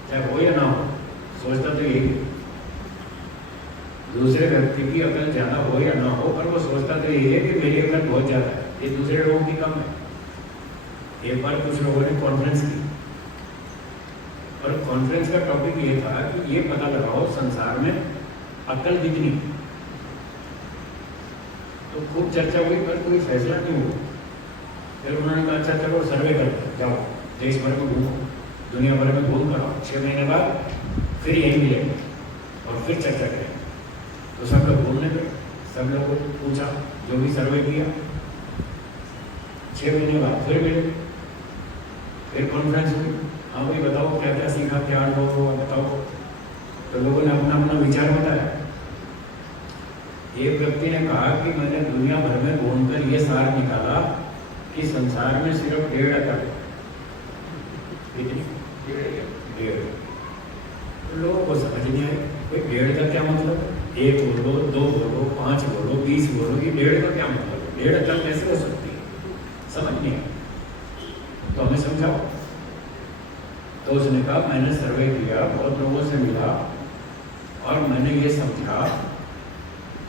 चाहे हो या ना हो, सोचता तो यही है। दूसरे व्यक्ति की अकल ज़्यादा हो या ना हो, पर वो सोचता तो यही है कि मेरी अकल बहुत ज़्यादा है, ये दूसरे लोगों की कम है। एक बार कुछ लोगों ने कॉन्फ्रेंस की, और कॉन्फ्रेंस का टॉपिक ये था कि ये पता लगाओ संसार में अकल कितनी। तो खूब चर्चा हुई पर कोई फैसला नहीं हुआ। फिर उन्होंने कहा अच्छा चलो सर्वे करते जाओ, देश भर में घूमो, दुनिया भर में घूम कर आओ, 6 महीने बाद फिर यही मिलेंगे और फिर चर्चा करेंगे। तो सब लोग घूमने गए, सब लोगों को पूछा, जो भी सर्वे किया, 6 महीने बाद फिर मिले, फिर कॉन्फ्रेंस हुई, हाँ भाई बताओ क्या क्या सीखा, क्या अनुभव हुआ बताओ। तो लोगों ने अपना अपना विचार बताया। एक व्यक्ति ने कहा कि मैंने दुनिया भर में घूमकर ये सार निकाला कि संसार में सिर्फ 1.5 अकल, डेढ़। तो लोगों को समझ नहीं आया भाई 1.5 का क्या मतलब? 1 बोलो, 2 बोलो, 5 बोलो, 20 बोलो, ये 1.5 का क्या मतलब? 1.5 अकल कैसे हो सकती है? समझ नहीं आया। तो हमें समझाओ। तो उसने कहा मैंने सर्वे किया, बहुत लोगों से मिला, और मैंने ये समझा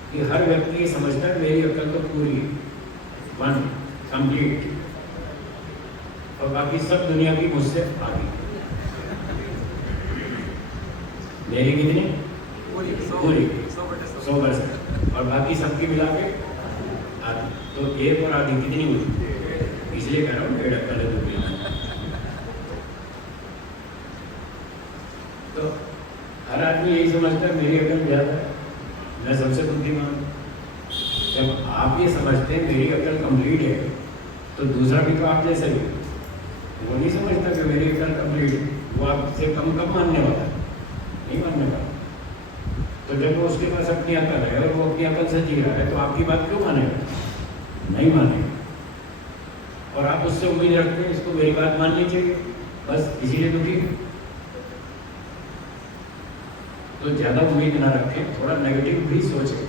कि हर व्यक्ति ये समझता है मेरी अकल तो पूरी है, 1 कंप्लीट, और बाकी सब दुनिया की मुझसे आगे। मेरी कितनी? पूरी 100%, और बाकी सबकी मिला के आधी। तो 1 और आधी कितनी हुई? इसलिए कह रहा हूँ 1.5 अकल है दुनिया में। तो हर आदमी यही समझता है मेरी अकल ज़्यादा है, मैं सबसे बुद्धिमान हूँ। जब आप ये समझते हैं मेरी अकल कंप्लीट है, तो दूसरा भी तो आप जैसे ही, वो नहीं समझता कि मेरी अकल कंप्लीट है, वो आपसे कम मानने वाला है, नहीं मानने वाला। तो जब वो उसके पास अपनी अकल है और वो अपनी अकल से जी रहा है, तो आपकी बात क्यों मानेगा? नहीं मानेगा। और आप उससे उम्मीद रखते हैं इसको मेरी बात माननी चाहिए, बस इसीलिए दुखी है। तो ज़्यादा उम्मीद ना रखें, थोड़ा नेगेटिव भी सोचें,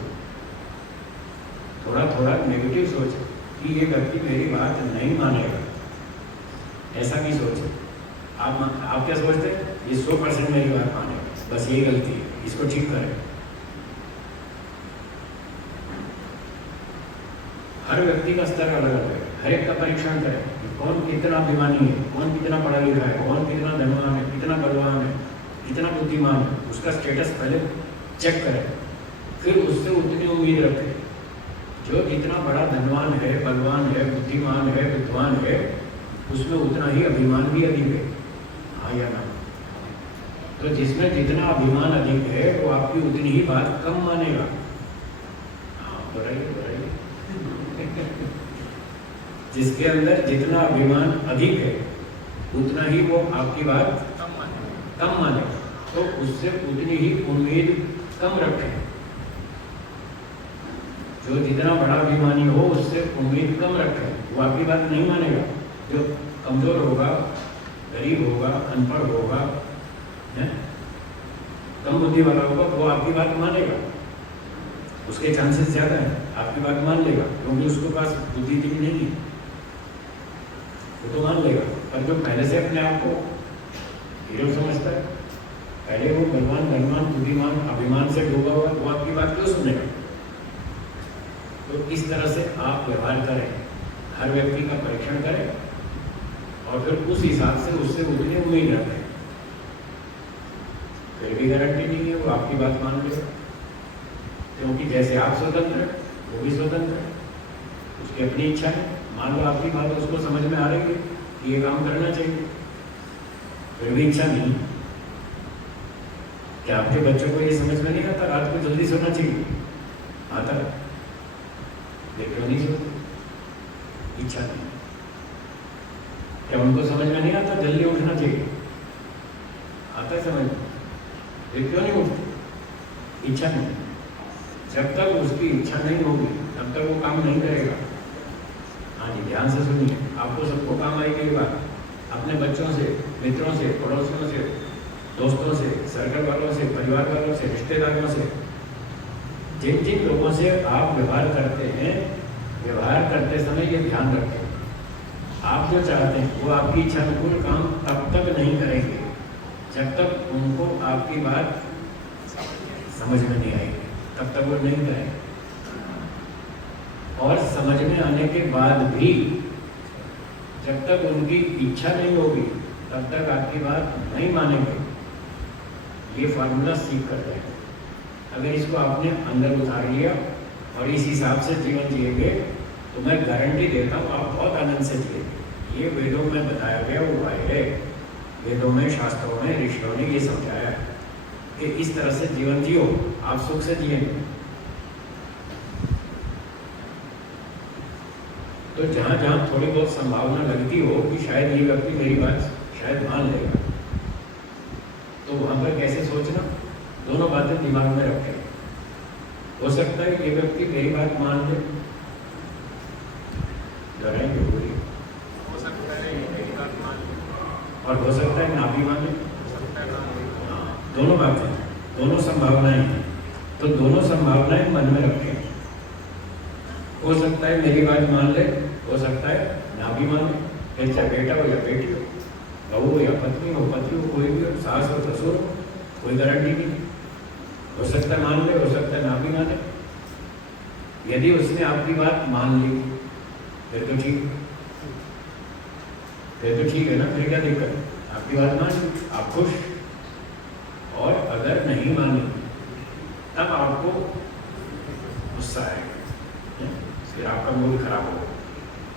थोड़ा नेगेटिव सोचें कि ये व्यक्ति मेरी बात नहीं मानेगा, ऐसा भी सोचें। आप क्या सोचते हैं? ये 100% मेरी बात मानेगा, बस यही गलती है, इसको ठीक करें। हर व्यक्ति का स्तर अलग अलग है, हर एक का परीक्षण करें, कौन कितना अभिमानी है, कौन कितना पढ़ा लिखा है, कौन कितना धनवान है, कितना बलवान है, कितना बुद्धिमान है, उसका स्टेटस पहले चेक करें, फिर उससे उतनी उम्मीद रखें। जो जितना बड़ा धनवान है, बलवान है, बुद्धिमान है, विद्वान है, उसमें उतना ही अभिमान भी अधिक है, हाँ या ना? तो जिसमें जितना अभिमान अधिक है वो आपकी उतनी ही बात कम मानेगा। हाँ बताइए। जिसके अंदर जितना अभिमान अधिक है उतना ही वो आपकी बात कम मानेगा, तो उससे उतनी ही उम्मीद कम रखें। जो जितना बड़ा अभिमानी हो उससे उम्मीद कम रखें, वो आपकी बात नहीं मानेगा। जो कमजोर होगा, गरीब होगा, अनपढ़ होगा, कम बुद्धि वाला होगा, वो आपकी बात मानेगा, उसके चांसेस ज़्यादा हैं, आपकी बात मान लेगा, क्योंकि उसके पास बुद्धि इतनी नहीं है, वो तो मान लेगा। पर जो पहले से अपने आप को हीरो समझता है, पहले वो बलवान, धनवान, बुद्धिमान, अभिमान से डूबा हुआ, वो आपकी बात क्यों सुनेगा? तो इस तरह से आप व्यवहार करें, हर व्यक्ति का परीक्षण करें और फिर उस हिसाब से उससे उतनी उम्मीद रखें। फिर भी गारंटी नहीं है वो आपकी बात मान ले, क्योंकि जैसे आप स्वतंत्र है वो भी स्वतंत्र है, उसकी अपनी इच्छा है। मान लो आपकी बात उसको समझ में आ रही है कि ये काम करना चाहिए, फिर भी इच्छा नहीं। क्या आपके बच्चों को ये समझ में नहीं आता रात को जल्दी सोना चाहिए? आता है, लेकिन नहीं सोते, इच्छा नहीं। क्या उनको समझ में नहीं आता जल्दी उठना चाहिए? आता है समझ में, लेकिन क्यों नहीं उठते? इच्छा नहीं। जब तक उसकी इच्छा नहीं होगी तब तक वो काम नहीं करेगा। हाँ जी, ध्यान से सुनिए, आपको सबको काम आएगी ये बात। अपने बच्चों से, मित्रों से, पड़ोसियों से, दोस्तों से, सर्कल वालों से, परिवार वालों से, रिश्तेदारों से, जिन जिन लोगों से आप व्यवहार करते हैं, व्यवहार करते समय ये ध्यान रखें, आप जो चाहते हैं वो आपकी इच्छा अनुकूल काम तब तक नहीं करेंगे जब तक उनको आपकी बात समझ में नहीं आएगी, तब तक वो नहीं करेंगे। और समझ में आने के बाद भी जब तक उनकी इच्छा नहीं होगी तब तक आपकी बात नहीं मानेंगे। ये फार्मूला सीख कर जाए। अगर इसको आपने अंदर उतार लिया और इस हिसाब से जीवन जिएंगे तो मैं गारंटी देता हूँ आप बहुत आनंद से जिएंगे। ये वेदों में बताया गया उपाय है, वेदों में, शास्त्रों में, ऋषियों ने ये समझाया है कि इस तरह से जीवन जियो, आप सुख से जिएंगे। तो जहाँ जहाँ थोड़ी बहुत संभावना लगती हो कि शायद ये व्यक्ति मेरी बात शायद मान लेगा, तो वहाँ पर कैसे सोचना, दोनों बातें दिमाग में रखें। हो सकता है ये व्यक्ति मेरी बात मान ले, डरेंगे पूरी, हो सकता है मेरी बात मान ले, और हो सकता है ना भी मान ले। दोनों बातें, दोनों संभावनाएं हैं, तो दोनों संभावनाएं मन में रखें। हो सकता है मेरी बात मान ले, हो सकता है ना भी मान ले, फिर चाहे बेटा हो या बेटी हो, बहू हो या पत्नी हो, पति हो, कोई भी हो, सास हो, ससुर हो, कोई गारंटी नहीं। हो सकता है मान ले, हो सकता है ना भी माने। यदि उसने आपकी बात मान ली फिर तो ठीक, फिर तो ठीक है ना, फिर क्या दिक्कत? आपकी बात मान ली, आप खुश। और अगर नहीं मानी तब आपको गुस्सा आएगा, फिर आपका मूड खराब होगा।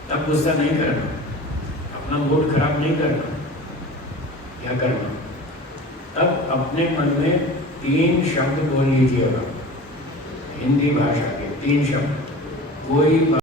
तब गुस्सा नहीं करना, अपना मूड खराब नहीं करना। क्या करना? तब अपने मन में 3 शब्द बोल लीजिएगा, हिंदी भाषा के 3 शब्द। कोई